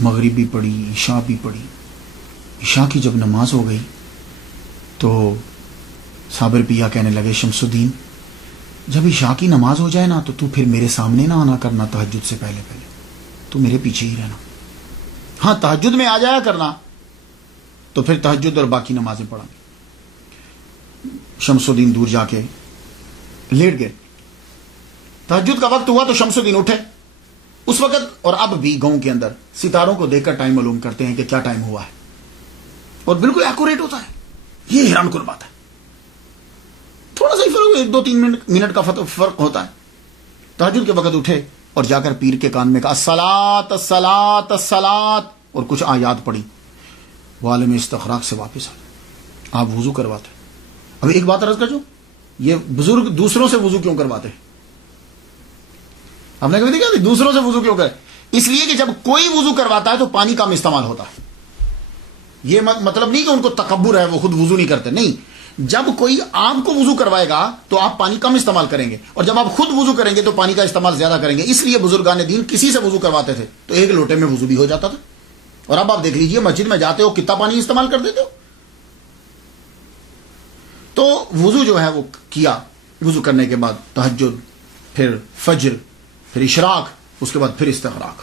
مغرب بھی پڑھی، عشاء بھی پڑھی. عشاء کی جب نماز ہو گئی تو صابر پیا کہنے لگے شمس الدین جب عشاء کی نماز ہو جائے نا تو پھر میرے سامنے نہ آنا کرنا، تہجد سے پہلے تو میرے پیچھے ہی رہنا. ہاں تہجد میں آ جایا کرنا، تو پھر تہجد اور باقی نمازیں پڑھا. شمس الدین دور جا کے لیٹ گئے. تہجد کا وقت ہوا تو شمس الدین اٹھے. اس وقت اور اب بھی گاؤں کے اندر ستاروں کو دیکھ کر ٹائم معلوم کرتے ہیں کہ کیا ٹائم ہوا ہے، اور بالکل ایکوریٹ ہوتا ہے. یہ حیران کن بات ہے. تھوڑا سا ہی فرق، 1-2-3 منٹ کا فرق ہوتا ہے. تہجد کے وقت اٹھے اور جا کر پیر کے کان میں کہا الصلاۃ الصلاۃ الصلاۃ، اور کچھ آیات پڑھی. وہ عالم استخراج سے واپس آئے. آپ وضو کرواتے. اب ایک بات عرض کر جو یہ بزرگ دوسروں سے وضو کیوں کرواتے؟ ہم نے کبھی دیکھا دوسروں سے وضو کیوں کرے؟ اس لیے کہ جب کوئی وضو کرواتا ہے تو پانی کم استعمال ہوتا ہے. یہ مطلب نہیں کہ ان کو تکبر ہے، وہ خود وضو نہیں کرتے، نہیں. جب کوئی آپ کو وضو کروائے گا تو آپ پانی کم استعمال کریں گے، اور جب آپ خود وضو کریں گے تو پانی کا استعمال زیادہ کریں گے. اس لیے بزرگان دین کسی سے وضو کرواتے تھے تو ایک لوٹے میں وضو بھی ہو جاتا تھا. اور اب آپ دیکھ لیجئے مسجد میں جاتے ہو کتنا پانی استعمال کر دیتے ہو. تو وضو جو ہے وہ کیا. وضو کرنے کے بعد تہجد، پھر فجر، پھر اشراق، اس کے بعد پھر استغراق،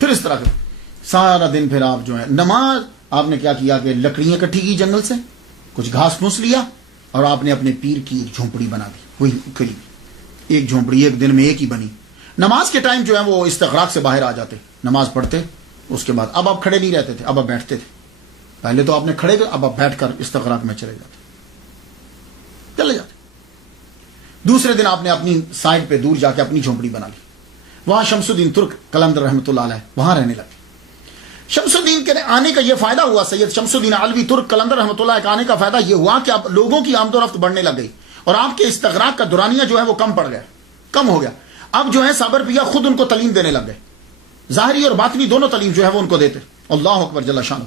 پھر اس طرح سارا دن. پھر آپ جو ہے نماز آپ نے کیا کیا کہ لکڑیاں اکٹھی کی جنگل سے، کچھ گھاس پھوس لیا، اور آپ نے اپنے پیر کی ایک جھونپڑی بنا دی. وہی کھلی ایک جھونپڑی ایک دن میں ایک ہی بنی. نماز کے ٹائم جو ہے وہ استغراق سے باہر آ جاتے، نماز پڑھتے. اس کے بعد اب آپ کھڑے نہیں رہتے تھے، اب آپ بیٹھتے تھے. پہلے تو آپ نے کھڑے تھے، اب آپ بیٹھ کر استغراق میں چلے جاتے. دوسرے دن آپ نے اپنی سائڈ پہ دور جا کے اپنی جھونپڑی بنا لی. وہاں شمس الدین ترک قلندر رحمۃ اللہ علیہ وہاں رہنے لگے. شمس الدین کے آنے کا یہ فائدہ ہوا، سید شمس الدین علوی ترک قلندر رحمۃ اللہ کے آنے کا فائدہ یہ ہوا کہ اب لوگوں کی آمد و رفت بڑھنے لگ گئی، اور آپ کے استغراق کا دورانیہ جو ہے وہ کم پڑ گیا، کم ہو گیا. اب جو ہے صابر پیا خود ان کو تعلیم دینے لگ گئے، ظاہری اور باطنی دونوں تعلیم جو ہے وہ ان کو دیتے. اللہ اکبر جل شانہ.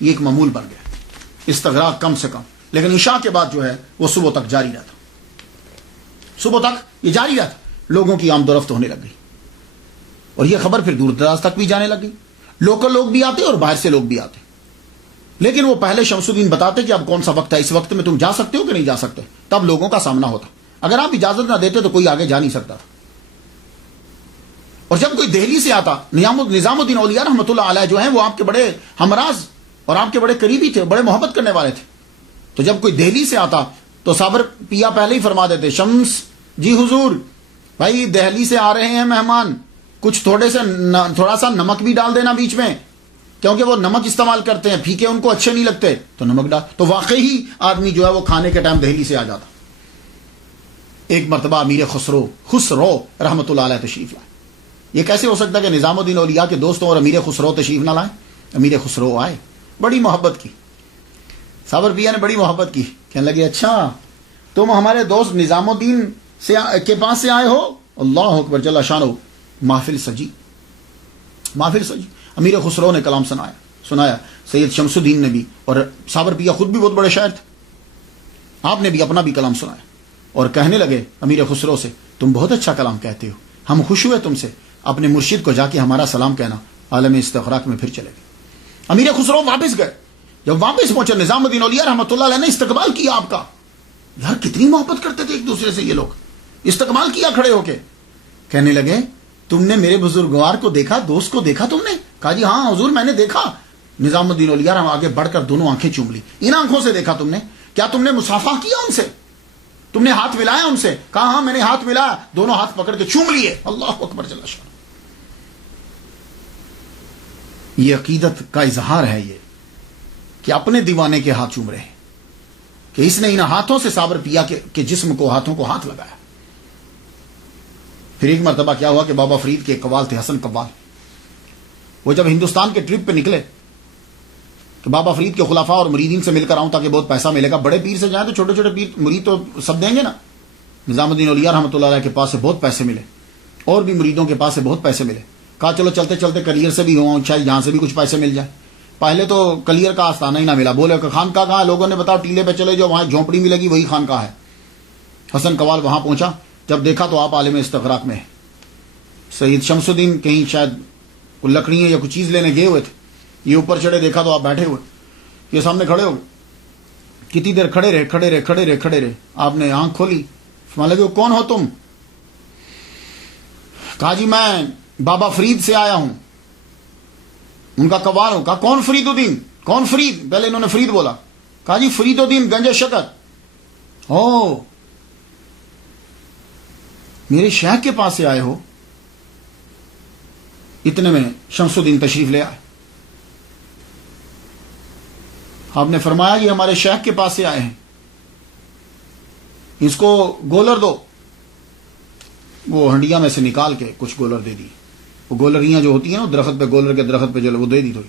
یہ ایک معمول بن گیا، استغراق کم سے کم. لیکن عشاء کے بعد جو ہے وہ صبح تک جاری رہتا، صبح تک یہ جاری رہتا. لوگوں کی آمد و رفت ہونے لگ گئی، اور یہ خبر پھر دور دراز تک بھی جانے لگی. لوکل لوگ بھی آتے اور باہر سے لوگ بھی آتے. لیکن وہ پہلے شمس الدین بتاتے کہ اب کون سا وقت ہے، اس وقت میں تم جا سکتے ہو کہ نہیں جا سکتے. تب لوگوں کا سامنا ہوتا. اگر آپ اجازت نہ دیتے تو کوئی آگے جا نہیں سکتا تھا. اور جب کوئی دہلی سے آتا، نظام الدین اولیاء رحمۃ اللہ علیہ جو ہیں وہ آپ کے بڑے ہمراز اور آپ کے بڑے قریبی تھے، بڑے محبت کرنے والے تھے. تو جب کوئی دہلی سے آتا تو صابر پیا پہلے ہی فرما دیتے شمس جی حضور بھائی دہلی سے آ رہے ہیں مہمان، کچھ تھوڑا سا نمک بھی ڈال دینا بیچ میں، کیونکہ وہ نمک استعمال کرتے ہیں، پھیکے ان کو اچھے نہیں لگتے تو نمک ڈال. تو واقعی آدمی جو ہے وہ کھانے کے ٹائم دہلی سے آ جاتا. ایک مرتبہ امیر خسرو رحمۃ اللہ علیہ تشریف لائے. یہ کیسے ہو سکتا ہے کہ نظام الدین اولیاء کے دوستوں اور امیر خسرو تشریف نہ لائیں؟ امیر خسرو آئے، بڑی محبت کی. صابر پیا نے بڑی محبت کی. کہنے لگے اچھا تم ہمارے دوست نظام الدین کے پاس سے آئے ہو؟ اللہ اکبر جل شانہ. محفل سجی، محفل سجی. امیر خسرو نے کلام سنایا، سید شمس الدین نے بھی، اور صابر پیا خود بھی بہت بڑے شاعر تھے، آپ نے بھی اپنا بھی کلام سنایا. اور کہنے لگے امیر خسرو سے تم بہت اچھا کلام کہتے ہو، ہم خوش ہوئے تم سے، اپنے مرشد کو جا کے ہمارا سلام کہنا. عالم استغراق میں پھر چلے گئے. امیر خسرو واپس گئے. جب واپس پہنچے نظام الدین اولیاء رحمۃ اللہ علیہ نے استقبال کیا آپ کا. یار کتنی محبت کرتے تھے ایک دوسرے سے یہ لوگ. استقبال کیا کھڑے ہو کے. کہنے لگے تم نے میرے بزرگوار کو دیکھا، دوست کو دیکھا تم نے؟ کہا جی ہاں حضور میں نے دیکھا. نظام الدین اولیاء رحمۃ آگے بڑھ کر دونوں آنکھیں چوم لی. ان آنکھوں سے دیکھا تم نے؟ کیا تم نے مصافحہ کیا ان سے؟ تم نے ہاتھ ملایا ان سے؟ کہا ہاں میں نے ہاتھ ملایا، دونوں ہاتھ پکڑ کے چوم لیے. اللہ اکبر جل شانہ. یہ عقیدت کا اظہار ہے یہ کہ اپنے دیوانے کے ہاتھ چوم رہے ہیں، کہ اس نے ان ہاتھوں سے صابر پیا کے جسم کو، ہاتھوں کو ہاتھ لگایا. پھر ایک مرتبہ کیا ہوا کہ بابا فرید کے قوال تھے، حسن قوال. وہ جب ہندوستان کے ٹرپ پہ نکلے کہ بابا فرید کے خلافہ اور مریدین سے مل کر آؤں تاکہ بہت پیسہ ملے گا. بڑے پیر سے جائیں تو چھوٹے چھوٹے پیر مرید تو سب دیں گے نا. نظام الدین اولیاء رحمۃ اللہ علیہ کے پاس سے بہت پیسے ملے, اور بھی مریدوں کے پاس سے بہت پیسے ملے. کہا چلو چلتے چلتے کلیئر سے بھی ہوں, شاید یہاں سے بھی کچھ پیسے مل جائے. پہلے تو کلیئر کا آستانہ ہی نہ ملا. بولے کہ خانقاہ کہاں؟ لوگوں نے بتاؤ ٹیلے پہ چلے جو وہاں جھونپڑی ملے گی وہی خانقاہ ہے. حسن قوال وہاں پہنچا, جب دیکھا تو آپ عالم استغراق میں ہے. سید شمس الدین کہیں شاید لکڑیاں یا کچھ چیز لینے گئے ہوئے تھے, یہ اوپر چڑھے, دیکھا تو آپ بیٹھے ہوئے, یہ سامنے کھڑے ہو گئے. کتنی دیر کھڑے رہے. آپ نے آنکھ کھولی, فرمانے لگے کون ہو تم؟ کہا جی میں بابا فرید سے آیا ہوں, ان کا قوال ہوں. کہا کون فرید الدین؟ کون فرید؟ پہلے انہوں نے فرید بولا. کہا جی فرید الدین گنج شکر. او میرے شیخ کے پاس سے آئے ہو؟ اتنے میں شمس الدین تشریف لے آئے. آپ نے فرمایا یہ ہمارے شیخ کے پاس سے آئے ہیں, اس کو گولر دو. وہ ہنڈیا میں سے نکال کے کچھ گولر دے دی. وہ گولریاں جو ہوتی ہیں نا درخت پہ, گولر کے درخت پہ جو وہ دے دی تھوڑی.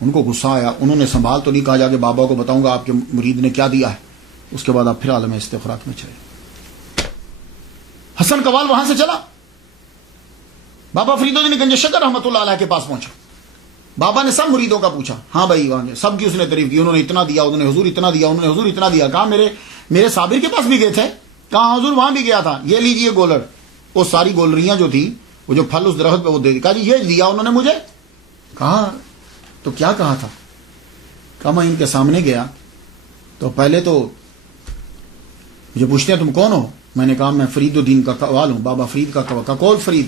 ان کو غصہ آیا, انہوں نے سنبھال تو نہیں, کہا جا کے بابا کو بتاؤں گا آپ کے مرید نے کیا دیا ہے. اس کے بعد آپ پھر عالم استغراق میں چلے. حسن قوال وہاں سے چلا, بابا فرید الدین گنج شکر رحمۃ اللہ علیہ کے پاس پہنچا. بابا نے سب مریدوں کا پوچھا, ہاں بھائی وہاں سب کی اس نے تعریف کی. انہوں نے اتنا دیا, انہوں نے حضور اتنا دیا, انہوں نے حضور اتنا دیا. کہا میرے صابر کے پاس بھی گئے تھے. کہا حضور وہاں بھی گیا تھا. یہ لیجئے گولر. وہ ساری گولریاں جو تھی, وہ جو پھل اس درخت پہ وہ دے دی. کہا جی یہ دیا انہوں نے مجھے. کہا تو کیا کہا تھا؟ کہا میں ان کے سامنے گیا تو پہلے تو مجھے پوچھتے ہیں تم کون ہو؟ میں نے کہا میں فرید الدین کا قوال ہوں, بابا فرید کا قوال. کہا کون فرید؟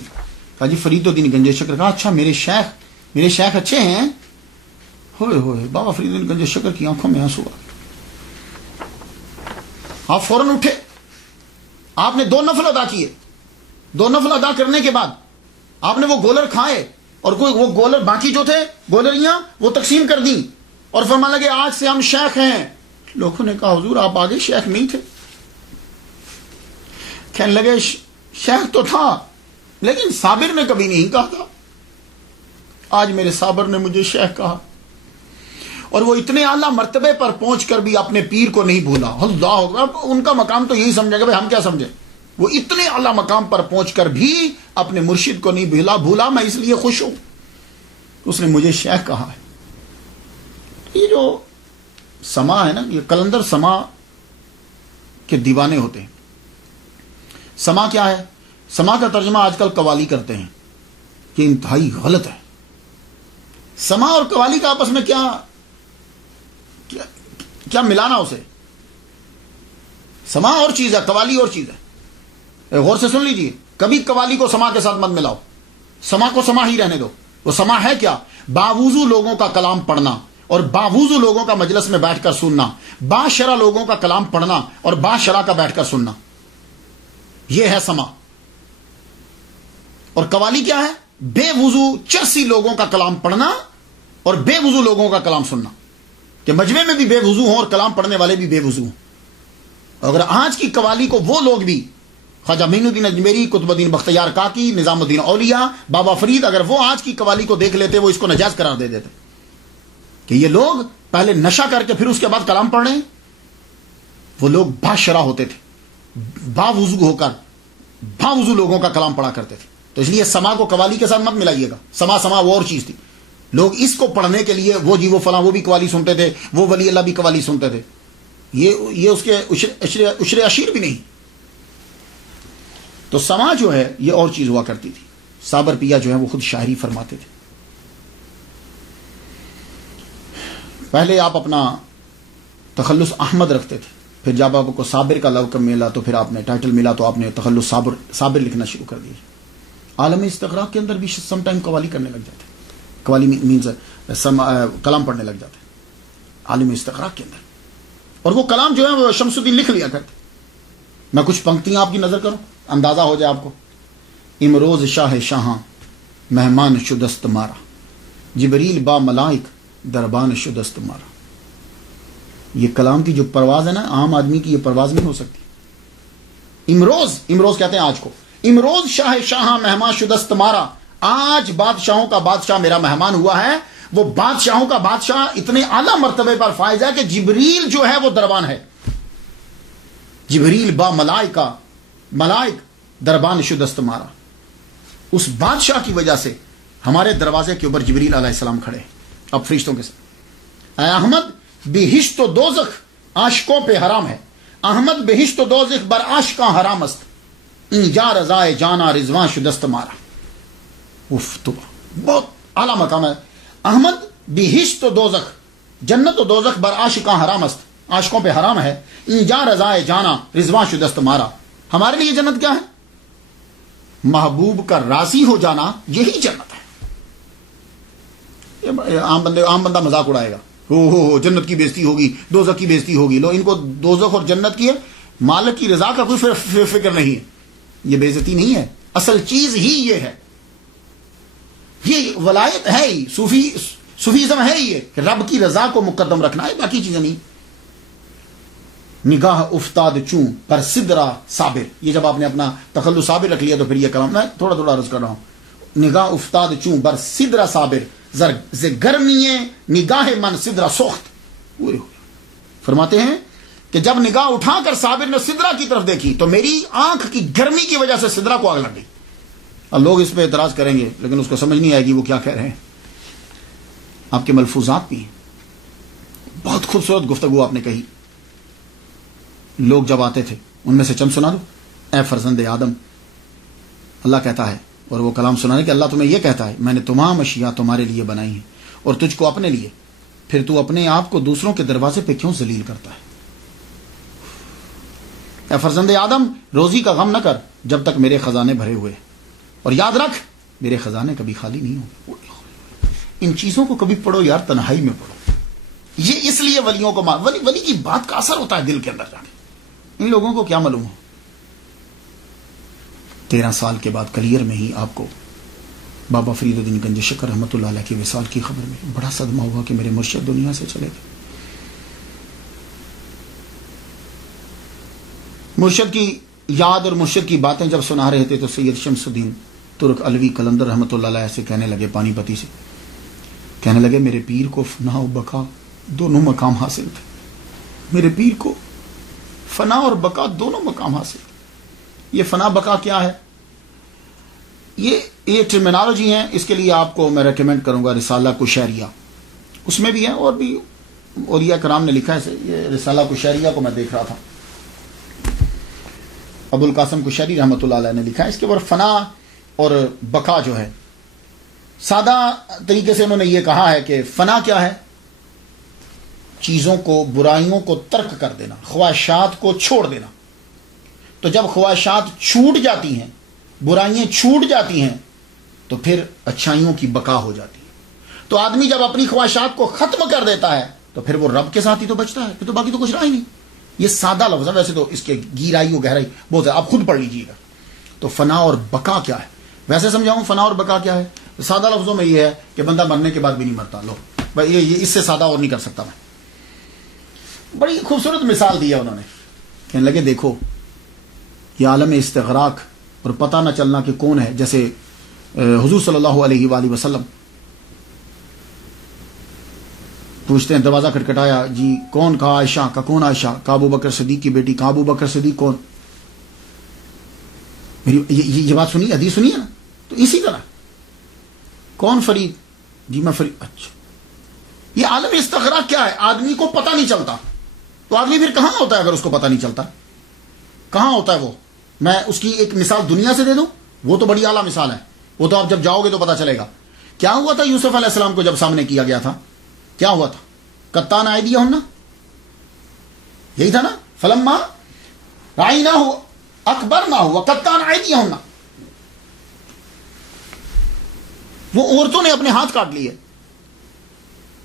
کہا جی فرید الدین گنج شکر. کہا اچھا میرے شیخ اچھے ہیں؟ ہوئے ہوئے بابا فرید الدین گنج شکر کی آنکھوں میں آنسو آ گئے. آپ فوراً اٹھے, آپ نے 2 نفل ادا کیے. 2 نفل ادا کرنے کے بعد آپ نے وہ گولر کھائے, اور کوئی وہ گولر باقی جو تھے گولریاں وہ تقسیم کر دیں, اور فرمانے لگے آج سے ہم شیخ ہیں. لوگوں نے کہا حضور آپ آگے شیخ نہیں تھے. کہنے لگے شیخ تو تھا لیکن صابر نے کبھی نہیں کہا تھا. آج میرے صابر نے مجھے شیخ کہا, اور وہ اتنے اعلیٰ مرتبے پر پہنچ کر بھی اپنے پیر کو نہیں بھولا. اللہ اکبر. ان کا مقام تو یہی سمجھے گا, بھائی ہم کیا سمجھے. وہ اتنے اعلیٰ مقام پر پہنچ کر بھی اپنے مرشد کو نہیں بھولا. میں اس لیے خوش ہوں اس نے مجھے شیخ کہا ہے. یہ جو سما ہے نا, یہ قلندر سما کے دیوانے ہوتے ہیں. سما کیا ہے؟ سما کا ترجمہ آج کل قوالی کرتے ہیں, یہ انتہائی غلط ہے. سما اور قوالی کا آپس میں کیا ملانا اسے؟ سما اور چیز ہے, قوالی اور چیز ہے. غور سے سن لیجئے, کبھی قوالی کو سما کے ساتھ مت ملاؤ. سما کو سما ہی رہنے دو. وہ سما ہے کیا؟ باوضو لوگوں کا کلام پڑھنا اور باوضو لوگوں کا مجلس میں بیٹھ کر سننا, باشرع لوگوں کا کلام پڑھنا اور باشرع کا بیٹھ کر سننا, یہ ہے سما. اور قوالی کیا ہے؟ بے وضو چرسی لوگوں کا کلام پڑھنا اور بے وضو لوگوں کا کلام سننا, کہ مجمع میں بھی بے وضو ہوں اور کلام پڑھنے والے بھی بے وضو ہوں. اگر آج کی قوالی کو وہ لوگ بھی, خواجہ معین الدین اجمیری, قطب الدین بختیار کاکی, نظام الدین اولیاء, بابا فرید, اگر وہ آج کی قوالی کو دیکھ لیتے وہ اس کو ناجائز قرار دے دیتے کہ یہ لوگ پہلے نشہ کر کے پھر اس کے بعد کلام پڑھ رہے ہیں. وہ لوگ باشرع ہوتے تھے, باوضو ہو کر باوضو لوگوں کا کلام پڑھا کرتے تھے. تو اس لیے سما کو قوالی کے ساتھ مت ملائیے گا. سما وہ اور چیز تھی. لوگ اس کو پڑھنے کے لیے وہ فلاں وہ بھی قوالی سنتے تھے, وہ ولی اللہ بھی قوالی سنتے تھے. یہ اس کے عشر عشیر بھی نہیں. تو سما جو ہے یہ اور چیز ہوا کرتی تھی. صابر پیا جو ہے وہ خود شاعری فرماتے تھے. پہلے آپ اپنا تخلص احمد رکھتے تھے, پھر جب آپ کو صابر کا لقب ملا تو پھر آپ نے ٹائٹل ملا تو آپ نے تخلص صابر لکھنا شروع کر دیا. عالم استغراق کے اندر بھی سم ٹائم قوالی کرنے لگ جاتے, قوالی مینز کلام پڑھنے لگ جاتے عالم استغراق کے اندر. اور وہ کلام جو ہے وہ شمس الدین لکھ لیا کرتے. میں کچھ پنکتیاں آپ کی نظر کروں, اندازہ ہو جائے آپ کو. امروز شاہ شاہاں مہمان شدست مارا, جبریل با ملائک دربان شدست مارا. یہ کلام کی جو پرواز ہے نا, عام آدمی کی یہ پرواز نہیں ہو سکتی. امروز کہتے ہیں آج کو. امروز شاہ شاہاں مہمان شدست مارا, آج بادشاہوں کا بادشاہ میرا مہمان ہوا ہے. وہ بادشاہوں کا بادشاہ اتنے اعلیٰ مرتبے پر فائز ہے کہ جبریل جو ہے وہ دربان ہے. جبریل با ملائک دربان شدست مارا. اس بادشاہ کی وجہ سے ہمارے دروازے کے اوپر جبریل علیہ السلام کھڑے ہیں اب فرشتوں کے ساتھ. اے احمد بہشت و دوزخ عاشقوں پہ حرام ہے. احمد بہشت و دوزخ بر عاشقاں حرام است. اینجا رضائے جانا رضوان شدست مارا. تو بہت اعلیٰ مقام ہے. احمد بہشت و دوزخ جنت و دوزخ بر عاشقاں حرام است. عاشقوں پہ حرام ہے. اینجا رضائے جانا رضوان شدست مارا. ہمارے لیے جنت کیا ہے؟ محبوب کا راضی ہو جانا یہی جنت ہے. عام بندہ مذاق اڑائے گا, ہو جنت کی بےزتی ہوگی, دوزخ کی بےزتی ہوگی. لو ان کو دوزخ اور جنت کی ہے, مالک کی رضا کا کوئی فکر نہیں ہے. یہ بےزتی نہیں ہے, اصل چیز ہی یہ ہے. یہ ولایت ہے ہی, صوفیزم ہے ہی, یہ کہ رب کی رضا کو مقدم رکھنا ہے, باقی چیزیں نہیں. نگاہ افتاد چوں پر سدرا صابر. یہ جب آپ نے اپنا تخلص صابر رکھ لیا تو پھر یہ کلام میں تھوڑا عرض کر رہا ہوں. نگاہ افتاد چوں بر سدرا صابر ز گرمی نگاہ من سدرا سوخت. پورے ہو گئے. فرماتے ہیں کہ جب نگاہ اٹھا کر صابر نے سدرا کی طرف دیکھی تو میری آنکھ کی گرمی کی وجہ سے سدرا کو آگ لگ گئی. اور لوگ اس پہ اعتراض کریں گے لیکن اس کو سمجھ نہیں آئے گی وہ کیا کہہ رہے ہیں. آپ کے ملفوظات بھی ہیں. بہت خوبصورت گفتگو آپ نے کہی. لوگ جب آتے تھے ان میں سے چند سنا دو. اے فرزند آدم, اللہ کہتا ہے, اور وہ کلام سنانے کہ اللہ تمہیں یہ کہتا ہے میں نے تمام اشیاء تمہارے لیے بنائی ہیں اور تجھ کو اپنے لیے, پھر تو اپنے آپ کو دوسروں کے دروازے پہ کیوں ذلیل کرتا ہے. اے فرزند آدم, روزی کا غم نہ کر جب تک میرے خزانے بھرے ہوئے, اور یاد رکھ میرے خزانے کبھی خالی نہیں ہوں گے. ان چیزوں کو کبھی پڑھو یار, تنہائی میں پڑھو. یہ اس لیے ولیوں کو ولی کی بات کا اثر ہوتا ہے دل کے اندر جا کے. ان لوگوں کو کیا معلوم ہو. 13 سال کے بعد کلیئر میں ہی آپ کو بابا فرید الدین گنج شکر رحمۃ اللہ علیہ کی وصال کی خبر میں بڑا صدمہ ہوا کہ میرے مرشد دنیا سے چلے گئے. مرشد کی یاد اور مرشد کی باتیں جب سنا رہے تھے تو سید شمس الدین ترک علوی قلندر رحمۃ اللہ علیہ سے کہنے لگے, پانی پتی سے کہنے لگے, میرے پیر کو فنا و بقا دونوں مقام حاصل تھے. میرے پیر کو فنا اور بقا دونوں مقام حاصل. یہ فنا بقا کیا ہے, یہ ٹرمینالوجی ہیں. اس کے لیے آپ کو میں ریکمینڈ کروں گا رسالہ کشیریہ, اس میں بھی ہے اور بھی اولیاء کرام نے لکھا ہے. یہ رسالہ کشیریہ کو میں دیکھ رہا تھا, ابو القاسم کشیری رحمۃ اللہ علیہ نے لکھا ہے. اس کے اوپر فنا اور بقا جو ہے, سادہ طریقے سے انہوں نے یہ کہا ہے کہ فنا کیا ہے, چیزوں کو, برائیوں کو ترک کر دینا, خواہشات کو چھوڑ دینا. تو جب خواہشات چھوٹ جاتی ہیں, برائیاں چھوٹ جاتی ہیں, تو پھر اچھائیوں کی بقا ہو جاتی ہے. تو آدمی جب اپنی خواہشات کو ختم کر دیتا ہے تو پھر وہ رب کے ساتھ ہی تو بچتا ہے, پھر تو باقی تو کچھ رہا ہی نہیں. یہ سادہ لفظ ہے, ویسے تو اس کے گہرائی و گہرائی بہت ہے, آپ خود پڑھ لیجیے گا. تو فنا اور بقا کیا ہے, ویسے سمجھاؤں فنا اور بقا کیا ہے. سادہ لفظوں میں یہ ہے کہ بندہ مرنے کے بعد بھی نہیں مرتا. لو بھائی یہ اس سے سادہ اور نہیں کر سکتا میں. بڑی خوبصورت مثال دی ہے انہوں نے. کہنے لگے دیکھو یہ عالم استغراق اور پتہ نہ چلنا کہ کون ہے, جیسے حضور صلی اللہ علیہ وآلہ وسلم پوچھتے ہیں, دروازہ کھٹکھٹایا, جی کون, کہا عائشہ. کا کون عائشہ؟ کا ابو بکر صدیق کی بیٹی. کا ابو بکر صدیق کون؟ میری یہ بات سنی, حدیث سنی ہے نا. تو اسی طرح کون فرید؟ جی میں فرید. اچھا, یہ عالم استغراق کیا ہے, آدمی کو پتہ نہیں چلتا. تو آدمی پھر کہاں ہوتا ہے اگر اس کو پتہ نہیں چلتا؟ کہاں ہوتا ہے وہ؟ میں اس کی ایک مثال دنیا سے دے دوں, وہ تو بڑی اعلیٰ مثال ہے, وہ تو آپ جب جاؤ گے تو پتہ چلے گا. کیا ہوا تھا یوسف علیہ السلام کو جب سامنے کیا گیا تھا, کیا ہوا تھا؟ قطان ایدیہن, یہی تھا نا. فلما رأیناہ اکبرناہ وقطان ایدیہن, وہ عورتوں نے اپنے ہاتھ کاٹ لیے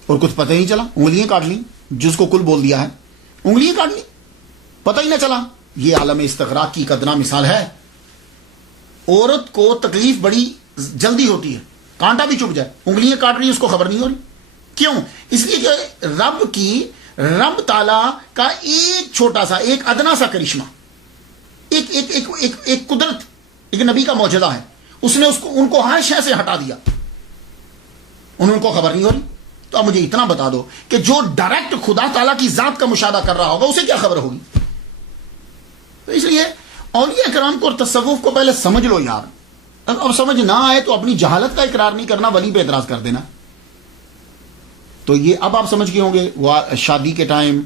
اور کچھ پتہ ہی نہیں چلا. انگلیاں کاٹ لی, جس کو کل بول دیا ہے, انگلیاں کاٹ لی, پتہ ہی نہ چلا. یہ عالم استغراق کی قدرہ مثال ہے. عورت کو تکلیف بڑی جلدی ہوتی ہے, کانٹا بھی چپ جائے, انگلیاں کاٹ رہی, اس کو خبر نہیں ہو رہی. کیوں؟ اس لیے کہ رب تعالیٰ کا ایک چھوٹا سا, ایک ادنا سا کرشمہ, ایک قدرت, ایک نبی کا معجزہ ہے. اس نے ان کو ہر شے سے ہٹا دیا, ان کو خبر نہیں ہو رہی. تو اب مجھے اتنا بتا دو کہ جو ڈائریکٹ خدا تعالیٰ کی ذات کا مشاہدہ کر رہا ہوگا اسے کیا خبر ہوگی؟ تو اس لیے اولیاء کرام کو اور تصوف کو پہلے سمجھ لو یار. اب سمجھ نہ آئے تو اپنی جہالت کا اقرار نہیں کرنا, ولی پہ اعتراض کر دینا. تو یہ اب آپ سمجھ گئے ہوں گے وہ شادی کے ٹائم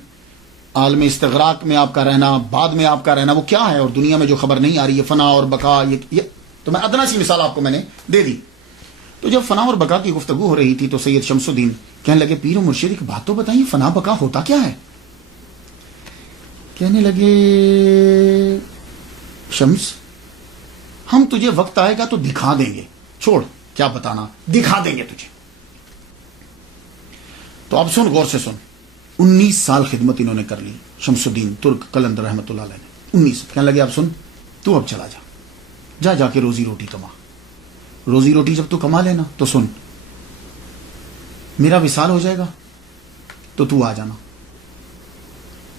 عالم استغراق میں آپ کا رہنا, بعد میں آپ کا رہنا وہ کیا ہے, اور دنیا میں جو خبر نہیں آ رہی ہے فنا اور بقا. یہ تو میں ادنا سی مثال آپ کو میں نے دے دی. تو جب فنا اور بقا کی گفتگو ہو رہی تھی تو سید شمس الدین کہنے لگے پیر و مرشد ایک بات تو بتائیے, فنا بقا ہوتا کیا ہے؟ کہنے لگے شمس ہم تجھے وقت آئے گا تو دکھا دیں گے, چھوڑ کیا بتانا, دکھا دیں گے تجھے. تو اب سن, غور سے سن. 19 سال خدمت انہوں نے کر لی شمس الدین ترک قلندر رحمۃ اللہ علیہ نے. 19. کہنے لگے اب سن, تو اب چلا جا کے روزی روٹی کما. روزی روٹی جب تو کما لینا تو سن, میرا وصال ہو جائے گا تو آ جانا.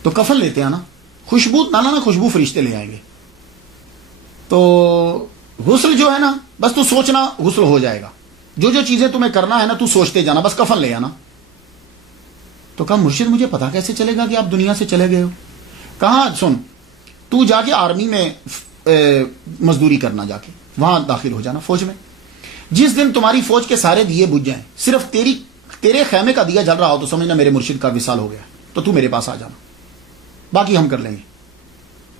تو کفن لیتے آنا, خوشبو نہ لانا, خوشبو فرشتے لے آئیں گے. تو غسل جو ہے نا بس تو سوچنا غسل ہو جائے گا. جو چیزیں تمہیں کرنا ہے نا تو سوچتے جانا, بس کفن لے آنا. تو کہا مرشد مجھے پتا کیسے چلے گا کہ آپ دنیا سے چلے گئے ہو؟ کہاں سن, تو جا کے آرمی میں مزدوری کرنا, جا کے وہاں داخل ہو جانا فوج میں. جس دن تمہاری فوج کے سارے دیے بجھ جائیں, صرف تیرے خیمے کا دیا جل رہا ہو تو سمجھنا میرے مرشد کا وصال ہو گیا, تو میرے پاس آ جانا, باقی ہم کر لیں گے.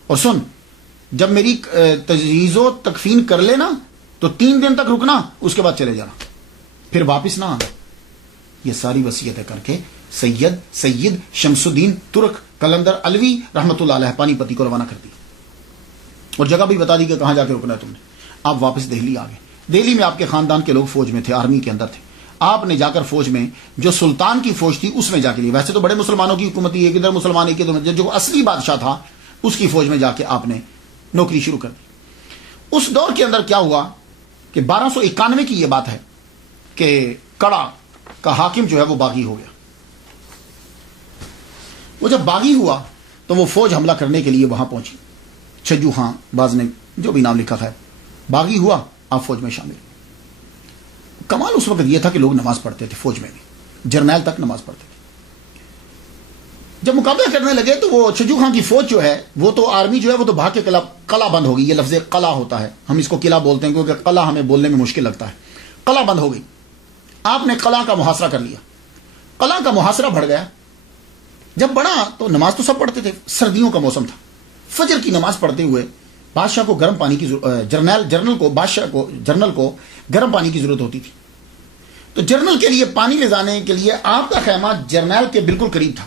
اور سن, جب میری تجہیز و تکفین کر لینا تو 3 دن تک رکنا, اس کے بعد چلے جانا, پھر واپس نہ آنا. یہ ساری وصیتیں کر کے سید شمس الدین ترک قلندر علوی رحمۃ اللہ علیہ پانی پتی کو روانہ کر دی, اور جگہ بھی بتا دی کہ کہاں جا کے رکنا ہے تم نے. آپ واپس دہلی آ گئے. دہلی میں آپ کے خاندان کے لوگ فوج میں تھے, آرمی کے اندر تھے. آپ نے جا کر فوج میں جو سلطان کی فوج تھی اس میں جا کے لی. ویسے تو بڑے مسلمانوں کی حکومت تھی, ایک ادھر مسلمان ایک ادھر, جو اصلی بادشاہ تھا اس کی فوج میں جا کے آپ نے نوکری شروع کر دی. اس دور کے اندر کیا ہوا کہ 1291 کی یہ بات ہے کہ کڑا کا حاکم جو ہے وہ باغی ہو گیا. وہ جب باغی ہوا تو وہ فوج حملہ کرنے کے لیے وہاں پہنچی. چھجو خان باز نے جو بھی نام لکھا ہے, باغی ہوا, آپ فوج میں شامل. کمال اس وقت یہ تھا کہ لوگ نماز پڑھتے تھے فوج میں بھی, جرنیل تک نماز پڑھتے تھے. جب مقابلہ کرنے لگے تو وہ چھجو خان کی فوج جو ہے وہ تو آرمی جو ہے وہ تو بھاگ کے قلعہ بند ہو گئی. یہ لفظ قلعہ ہوتا ہے, ہم اس کو قلعہ بولتے ہیں کیونکہ قلعہ ہمیں بولنے میں مشکل لگتا ہے. قلعہ بند ہو گئی. آپ نے قلعہ کا محاصرہ کر لیا. قلعہ کا محاصرہ بڑھ گیا. جب بڑھا تو نماز تو سب پڑھتے تھے, سردیوں کا موسم تھا. فجر کی نماز پڑھتے ہوئے بادشاہ کو گرم پانی کی جرنل کو گرم پانی کی ضرورت ہوتی تھی. تو جرنل کے لیے پانی لے جانے کے لیے آپ کا خیمہ جرنیل کے بالکل قریب تھا.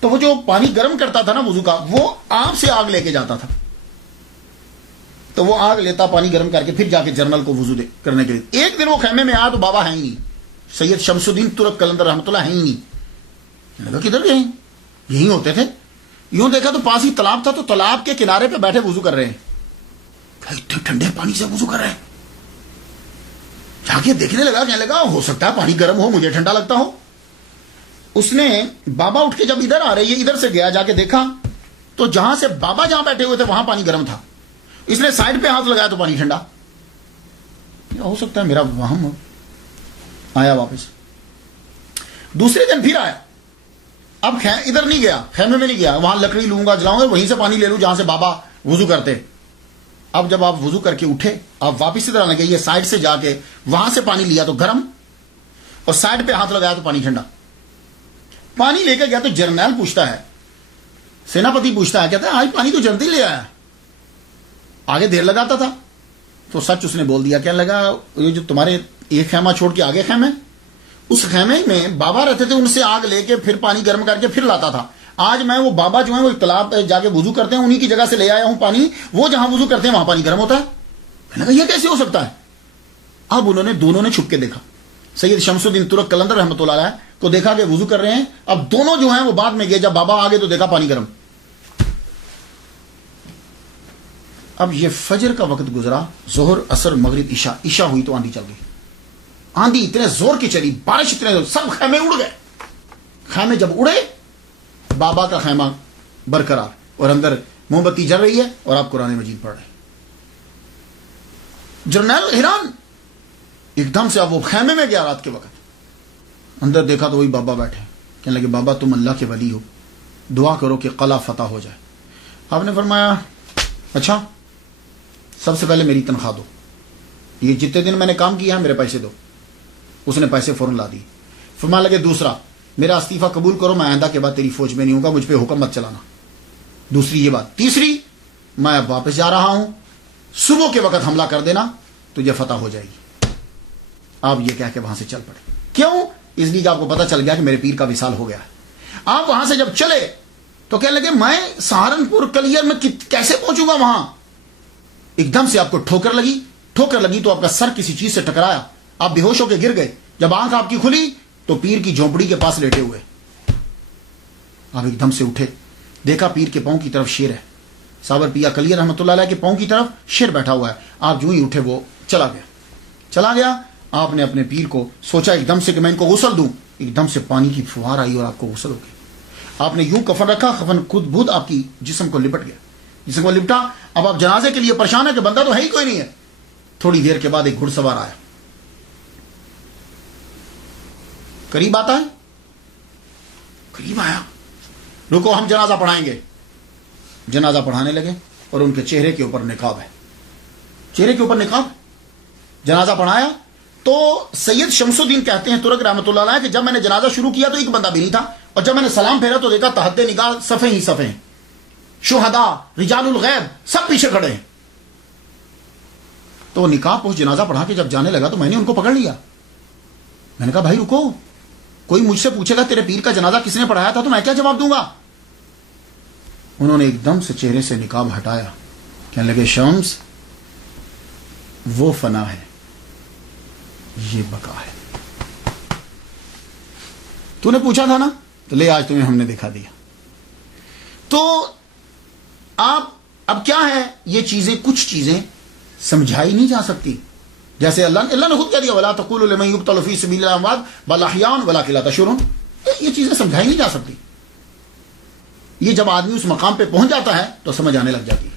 تو وہ جو پانی گرم کرتا تھا نا وضو کا, وہ آپ سے آگ لے کے جاتا تھا. تو وہ آگ لیتا, پانی گرم کر کے پھر جا کے جرنل کو وضو کرنے کے لیے. ایک دن وہ خیمے میں آیا تو بابا ہے ہی نہیں, سید شمس الدین ترک قلندر رحمۃ اللہ ہے ہی نہیں. کدھر گئے؟ یہیں ہوتے تھے. یوں دیکھا تو پاس ہی تالاب تھا, تو تالاب کے کنارے پہ بیٹھے وضو کر رہے ہیں. اتنے ٹھنڈے پانی سے وضو کر رہے ہیں. جا کے دیکھنے لگا, کہنے لگا ہو سکتا ہے پانی گرم ہو, مجھے ٹھنڈا لگتا ہو. اس نے بابا اٹھ کے جب ادھر آ رہے, یہ ادھر سے گیا, جا کے دیکھا تو جہاں سے بابا جہاں بیٹھے ہوئے تھے وہاں پانی گرم تھا. اس نے سائڈ پہ ہاتھ لگایا تو پانی ٹھنڈا. ہو سکتا ہے میرا وہم. آیا واپس. دوسرے دن پھر آیا. اب ادھر نہیں گیا, خیمے میں نہیں گیا, وہاں لکڑی لوں گا جلاؤں گا, وہیں سے پانی لے لوں جہاں سے بابا وضو کرتے. اب جب آپ وضو کر کے اٹھے, آپ واپس ادھر آنے گئے, یہ سائڈ سے جا کے وہاں سے پانی لیا تو گرم, اور سائڈ پہ ہاتھ لگایا تو پانی ٹھنڈا. پانی لے کے گیا تو جرنیل پوچھتا ہے, سیناپتی پوچھتا ہے, کہتا ہے آج پانی تو جلدی لے آیا, آگے دیر لگاتا تھا. تو سچ اس نے بول دیا. کہنے لگا یہ جو تمہارے ایک خیمہ چھوڑ کے آگے خیمے, اس خیمے میں بابا رہتے تھے, ان سے آگ لے کے پھر پانی گرم کر کے پھر لاتا تھا. آج میں وہ بابا جو ہیں وہ تالاب پہ جا کے وضو کرتے ہیں, انہی کی جگہ سے لے آیا ہوں پانی. وہ جہاں وضو کرتے ہیں وہاں پانی گرم ہوتا ہے. میں نے کہا یہ کیسے ہو سکتا ہے؟ اب دونوں نے چھپ کے دیکھا. سید شمس الدین ترک قلندر رحمۃ اللہ علیہ کو دیکھا کہ وضو کر رہے ہیں. اب دونوں جو ہیں وہ بعد میں گئے, جب بابا آگے تو دیکھا پانی گرم. اب یہ فجر کا وقت گزرا, ظہر اثر مغرب عشاء ہوئی تو آندھی چل گئی. آندھی اتنے زور کی چلی, بارش اتنے زور, سب خیمے اڑ گئے. خیمے جب اڑے, بابا کا خیمہ برقرار, اور اندر موم بتی جل رہی ہے, اور آپ قرآن مجید پڑھ رہے ہیں. جرنیل حیران, ایک دم سے اب وہ خیمے میں گیا رات کے وقت. اندر دیکھا تو وہی بابا بیٹھے، کہنے لگے بابا تم اللہ کے ولی ہو، دعا کرو کہ قلعہ فتح ہو جائے۔ آپ نے فرمایا اچھا سب سے پہلے میری تنخواہ دو، یہ جتنے دن میں نے کام کیا ہے میرے پیسے دو۔ اس نے پیسے فوراً لا دی۔ فرمانے لگے دوسرا میرا استعفیٰ قبول کرو، میں آئندہ کے بعد تیری فوج میں نہیں ہوں گا، مجھ پہ حکم مت چلانا۔ دوسری یہ بات۔ تیسری میں اب واپس جا رہا ہوں، صبح کے وقت حملہ کر دینا، تجھے فتح ہو جائے گی۔ آپ یہ کہہ کے وہاں سے چل پڑے۔ کیوں؟ اس لیے کہ آپ کو پتا چل گیا کہ میرے پیر کا وصال ہو گیا ہے۔ آپ وہاں سے جب چلے تو کہنے لگے میں سہارنپور کلیر میں کیسے پہنچوں گا وہاں؟ ایک دم سے آپ کو ٹھوکر لگی تو آپ کا سر کسی چیز سے ٹکرایا، آپ بے ہوش ہو کے گر گئے۔ جب آنکھ آپ کی کھلی تو پیر کی جھونپڑی کے پاس لیٹے ہوئے۔ آپ ایک دم سے اٹھے، دیکھا پیر کے پاؤں کی طرف شیر ہے، صابر پیا کلیر رحمۃ اللہ علیہ کے پاؤں کی طرف شیر بیٹھا ہوا ہے۔ آپ جو ہی اٹھے وہ چلا گیا۔ آپ نے اپنے پیر کو سوچا ایک دم سے کہ میں ان کو غسل دوں، ایک دم سے پانی کی فوار آئی اور آپ کو غسل ہو گئی۔ آپ نے یوں کفن رکھا، کفن خود بخود آپ کی جسم کو لپٹ گیا۔ جسم کو لپٹا، اب آپ جنازے کے لیے پریشان ہے کہ بندہ تو ہے ہی کوئی نہیں ہے۔ تھوڑی دیر کے بعد ایک گھڑ سوار آیا، قریب آتا ہے، قریب آیا، رکو ہم جنازہ پڑھائیں گے۔ جنازہ پڑھانے لگے اور ان کے چہرے کے اوپر نقاب ہے، چہرے کے اوپر نقاب۔ جنازہ پڑھایا تو سید شمس الدین کہتے ہیں ترک رحمۃ اللہ علیہ کہ جب میں نے جنازہ شروع کیا تو ایک بندہ بھی نہیں تھا، اور جب میں نے سلام پھیرا تو دیکھا تحت نگاہ صفیں ہی صفیں، شہداء رجال الغیب سب پیچھے کھڑے ہیں۔ تو نکاح پوچھ جنازہ پڑھا کے جب جانے لگا تو میں نے ان کو پکڑ لیا۔ میں نے کہا بھائی رکو، کوئی مجھ سے پوچھے گا تیرے پیر کا جنازہ کس نے پڑھایا تھا تو میں کیا جواب دوں گا؟ انہوں نے ایک دم سے چہرے سے نقاب ہٹایا، کہنے لگے شمس وہ فنا ہے، یہ بقا ہے۔ تو نے پوچھا تھا نا، تو لے آج تمہیں ہم نے دکھا دیا۔ تو آپ اب کیا ہے، یہ چیزیں کچھ چیزیں سمجھائی نہیں جا سکتی، جیسے اللہ نے خود کہہ دیا وَلَا تَقُولُوا لِمَن يُقْتَلُ فِي سَبِيلِ اللَّهِ أَمْوَاتٌ بَلْ أَحْيَاءٌ وَلَكِن لَا تَشْعُرُونَ۔ یہ چیزیں سمجھائی نہیں جا سکتی۔ یہ جب آدمی اس مقام پہ پہنچ جاتا ہے تو سمجھ آنے لگ جاتی ہے۔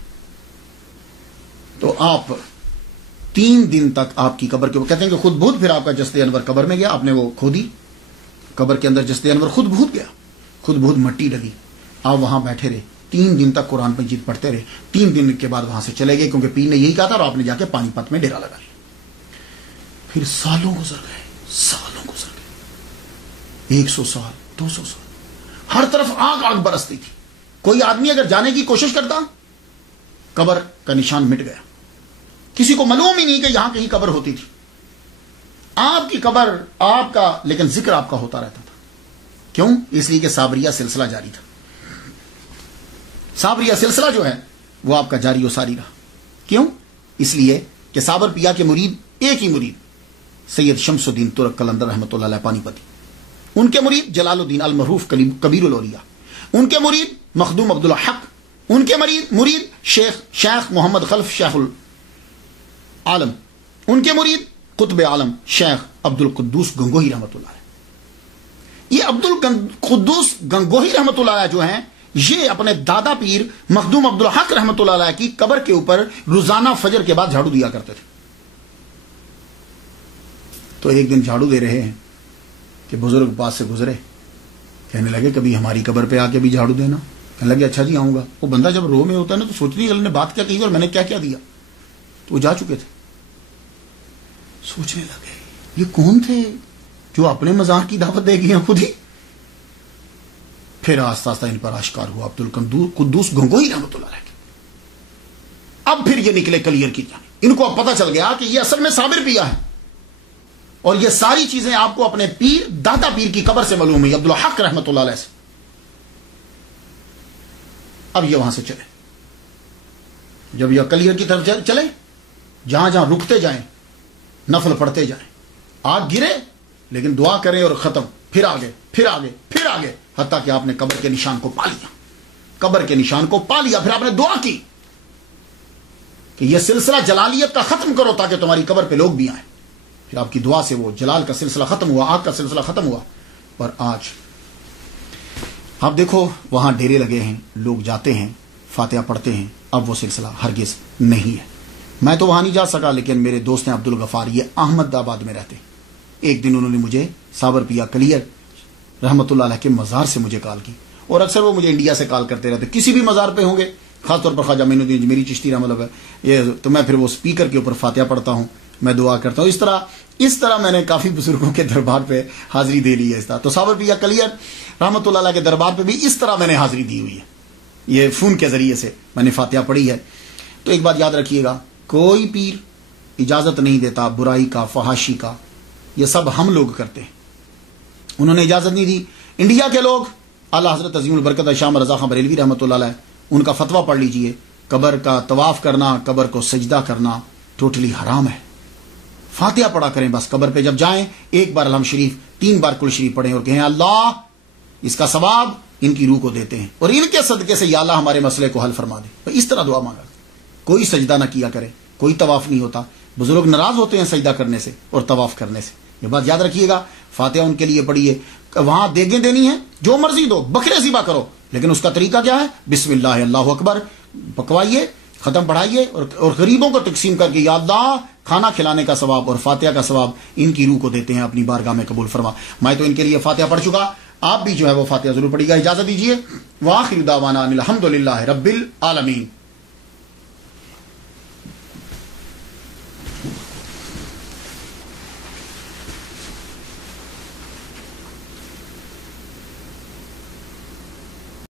تو آپ 3 دن تک آپ کی قبر کے کہتے ہیں کہ خود بہت، پھر آپ کا جسد انور قبر میں گیا، آپ نے وہ کھودی، قبر کے اندر جسد انور خود بہت گیا، خود بہت مٹی ڈلی۔ آپ وہاں بیٹھے رہے 3 دن تک، قرآن مجید پڑھتے رہے۔ 3 دن کے بعد وہاں سے چلے گئے کیونکہ پیر نے یہی کہا تھا، اور آپ نے جا کے پانی پت میں ڈیرا لگا لیا۔ پھر سالوں گزر گئے، 100 سال 200 سال، ہر طرف آگ آگ برستی تھی۔ کوئی آدمی اگر جانے کی کوشش کرتا، قبر کا نشان مٹ گیا، کسی کو معلوم ہی نہیں کہ یہاں کہیں قبر ہوتی تھی۔ آپ کی قبر آپ کا، لیکن ذکر آپ کا ہوتا رہتا تھا۔ کیوں؟ اس لیے کہ صابریہ سلسلہ جاری تھا۔ صابریہ سلسلہ جو ہے وہ آپ کا جاری و ساری رہا۔ کیوں؟ اس لیے کہ صابر پیا کے مرید، ایک ہی مرید سید شمس الدین ترک قلندر رحمۃ اللہ علیہ پانی پتی، ان کے مرید جلال الدین المعروف کبیر الاولیاء، ان کے مرید مخدوم عبد الحق، ان کے مرید شیخ محمد خلف شیخ العالم، ان کے مرید قطب عالم شیخ عبد القدوس گنگوہی رحمۃ اللہ علیہ۔ یہ عبد القدوس گنگوہی رحمۃ اللہ علیہ جو ہیں، یہ اپنے دادا پیر مخدوم عبد الحق رحمۃ اللہ علیہ کی قبر کے اوپر روزانہ فجر کے بعد جھاڑو دیا کرتے تھے۔ تو ایک دن جھاڑو دے رہے ہیں کہ بزرگ پاس سے گزرے، کہنے لگے کبھی ہماری قبر پہ آ کے بھی جھاڑو دینا۔ کہنے لگے اچھا جی آؤں گا۔ وہ بندہ جب رو میں ہوتا ہے نا تو سوچتی ہے نے بات کیا کہی اور میں نے کیا کیا دیا، تو وہ جا چکے تھے۔ سوچنے لگے یہ کون تھے جو اپنے مزار کی دعوت دے گئے ہیں خود ہی۔ پھر آہستہ آہستہ ان پر آشکار ہوا عبد القدوس گنگوہی رحمۃ اللہ علیہ۔ اب پھر یہ نکلے کلیر کی جانب، ان کو اب پتہ چل گیا کہ یہ اصل میں صابر پیا ہے، اور یہ ساری چیزیں آپ کو اپنے پیر دادا پیر کی قبر سے معلوم ہوئی، عبد الحق رحمۃ اللہ علیہ سے۔ اب یہ وہاں سے چلے، جب یہ کلیر کی طرف چلے، جہاں جہاں رکتے جائیں نفل پڑھتے جائیں، آگ گرے لیکن دعا کریں اور ختم، پھر آگے پھر آگے پھر آگے، حتیٰ کہ آپ نے قبر کے نشان کو پا لیا، قبر کے نشان کو پا لیا۔ پھر آپ نے دعا کی کہ یہ سلسلہ جلالیت کا ختم کرو تاکہ تمہاری قبر پہ لوگ بھی آئیں۔ پھر آپ کی دعا سے وہ جلال کا سلسلہ ختم ہوا، آگ کا سلسلہ ختم ہوا۔ اور آج آپ دیکھو وہاں ڈیرے لگے ہیں، لوگ جاتے ہیں، فاتحہ پڑھتے ہیں، اب وہ سلسلہ ہرگز نہیں ہے۔ میں تو وہاں نہیں جا سکا، لیکن میرے دوست ہیں عبد الغفار، یہ احمد آباد میں رہتے، ایک دن انہوں نے مجھے صابر پیا کلیئر رحمۃ اللہ علیہ کے مزار سے مجھے کال کی، اور اکثر وہ مجھے انڈیا سے کال کرتے رہتے، کسی بھی مزار پہ ہوں گے، خاص طور پر خواجہ معین الدین اجمیری چشتی رحمۃ اللہ علیہ، یہ تو میں پھر وہ اسپیکر کے اوپر فاتحہ پڑھتا ہوں، میں دعا کرتا ہوں۔ اس طرح میں نے کافی بزرگوں کے دربار پہ حاضری دے لی ہے۔ اس طرح تو صابر پیا کلیئر رحمۃ اللہ علیہ کے دربار پہ بھی اس طرح میں نے حاضری دی ہوئی ہے، یہ فون کے ذریعے سے میں نے فاتحہ پڑھی ہے۔ تو ایک بات یاد رکھیے گا، کوئی پیر اجازت نہیں دیتا برائی کا، فحاشی کا، یہ سب ہم لوگ کرتے ہیں، انہوں نے اجازت نہیں دی۔ انڈیا کے لوگ اعلیٰ حضرت عظیم البرکت شاہ رضا خان بریلوی رحمۃ اللہ علیہ، ان کا فتویٰ پڑھ لیجئے، قبر کا طواف کرنا، قبر کو سجدہ کرنا ٹوٹلی حرام ہے۔ فاتحہ پڑھا کریں بس، قبر پہ جب جائیں ایک بار الحمد شریف، 3 بار کل شریف پڑھیں اور کہیں اللہ اس کا ثواب ان کی روح کو دیتے ہیں، اور ان کے صدقے سے یا اللہ ہمارے مسئلے کو حل فرما دے۔ اس طرح دعا مانگا، کوئی سجدہ نہ کیا کرے، کوئی طواف نہیں ہوتا، بزرگ ناراض ہوتے ہیں سجدہ کرنے سے اور طواف کرنے سے، یہ بات یاد رکھیے گا۔ فاتحہ ان کے لیے پڑھیے، وہاں دیگیں دینی ہیں جو مرضی دو، بکرے ذبح کرو، لیکن اس کا طریقہ کیا ہے؟ بسم اللہ اللہ اکبر پکوائیے، ختم پڑھائیے، اور غریبوں کو تقسیم کر کے یا اللہ کھانا کھلانے کا ثواب اور فاتحہ کا ثواب ان کی روح کو دیتے ہیں، اپنی بارگاہ میں قبول فرما۔ میں تو ان کے لیے فاتحہ پڑھ چکا، آپ بھی جو ہے وہ فاتحہ ضرور پڑھیے گا۔ اجازت دیجیے، وآخر دعوانا الحمد للہ رب العالمین۔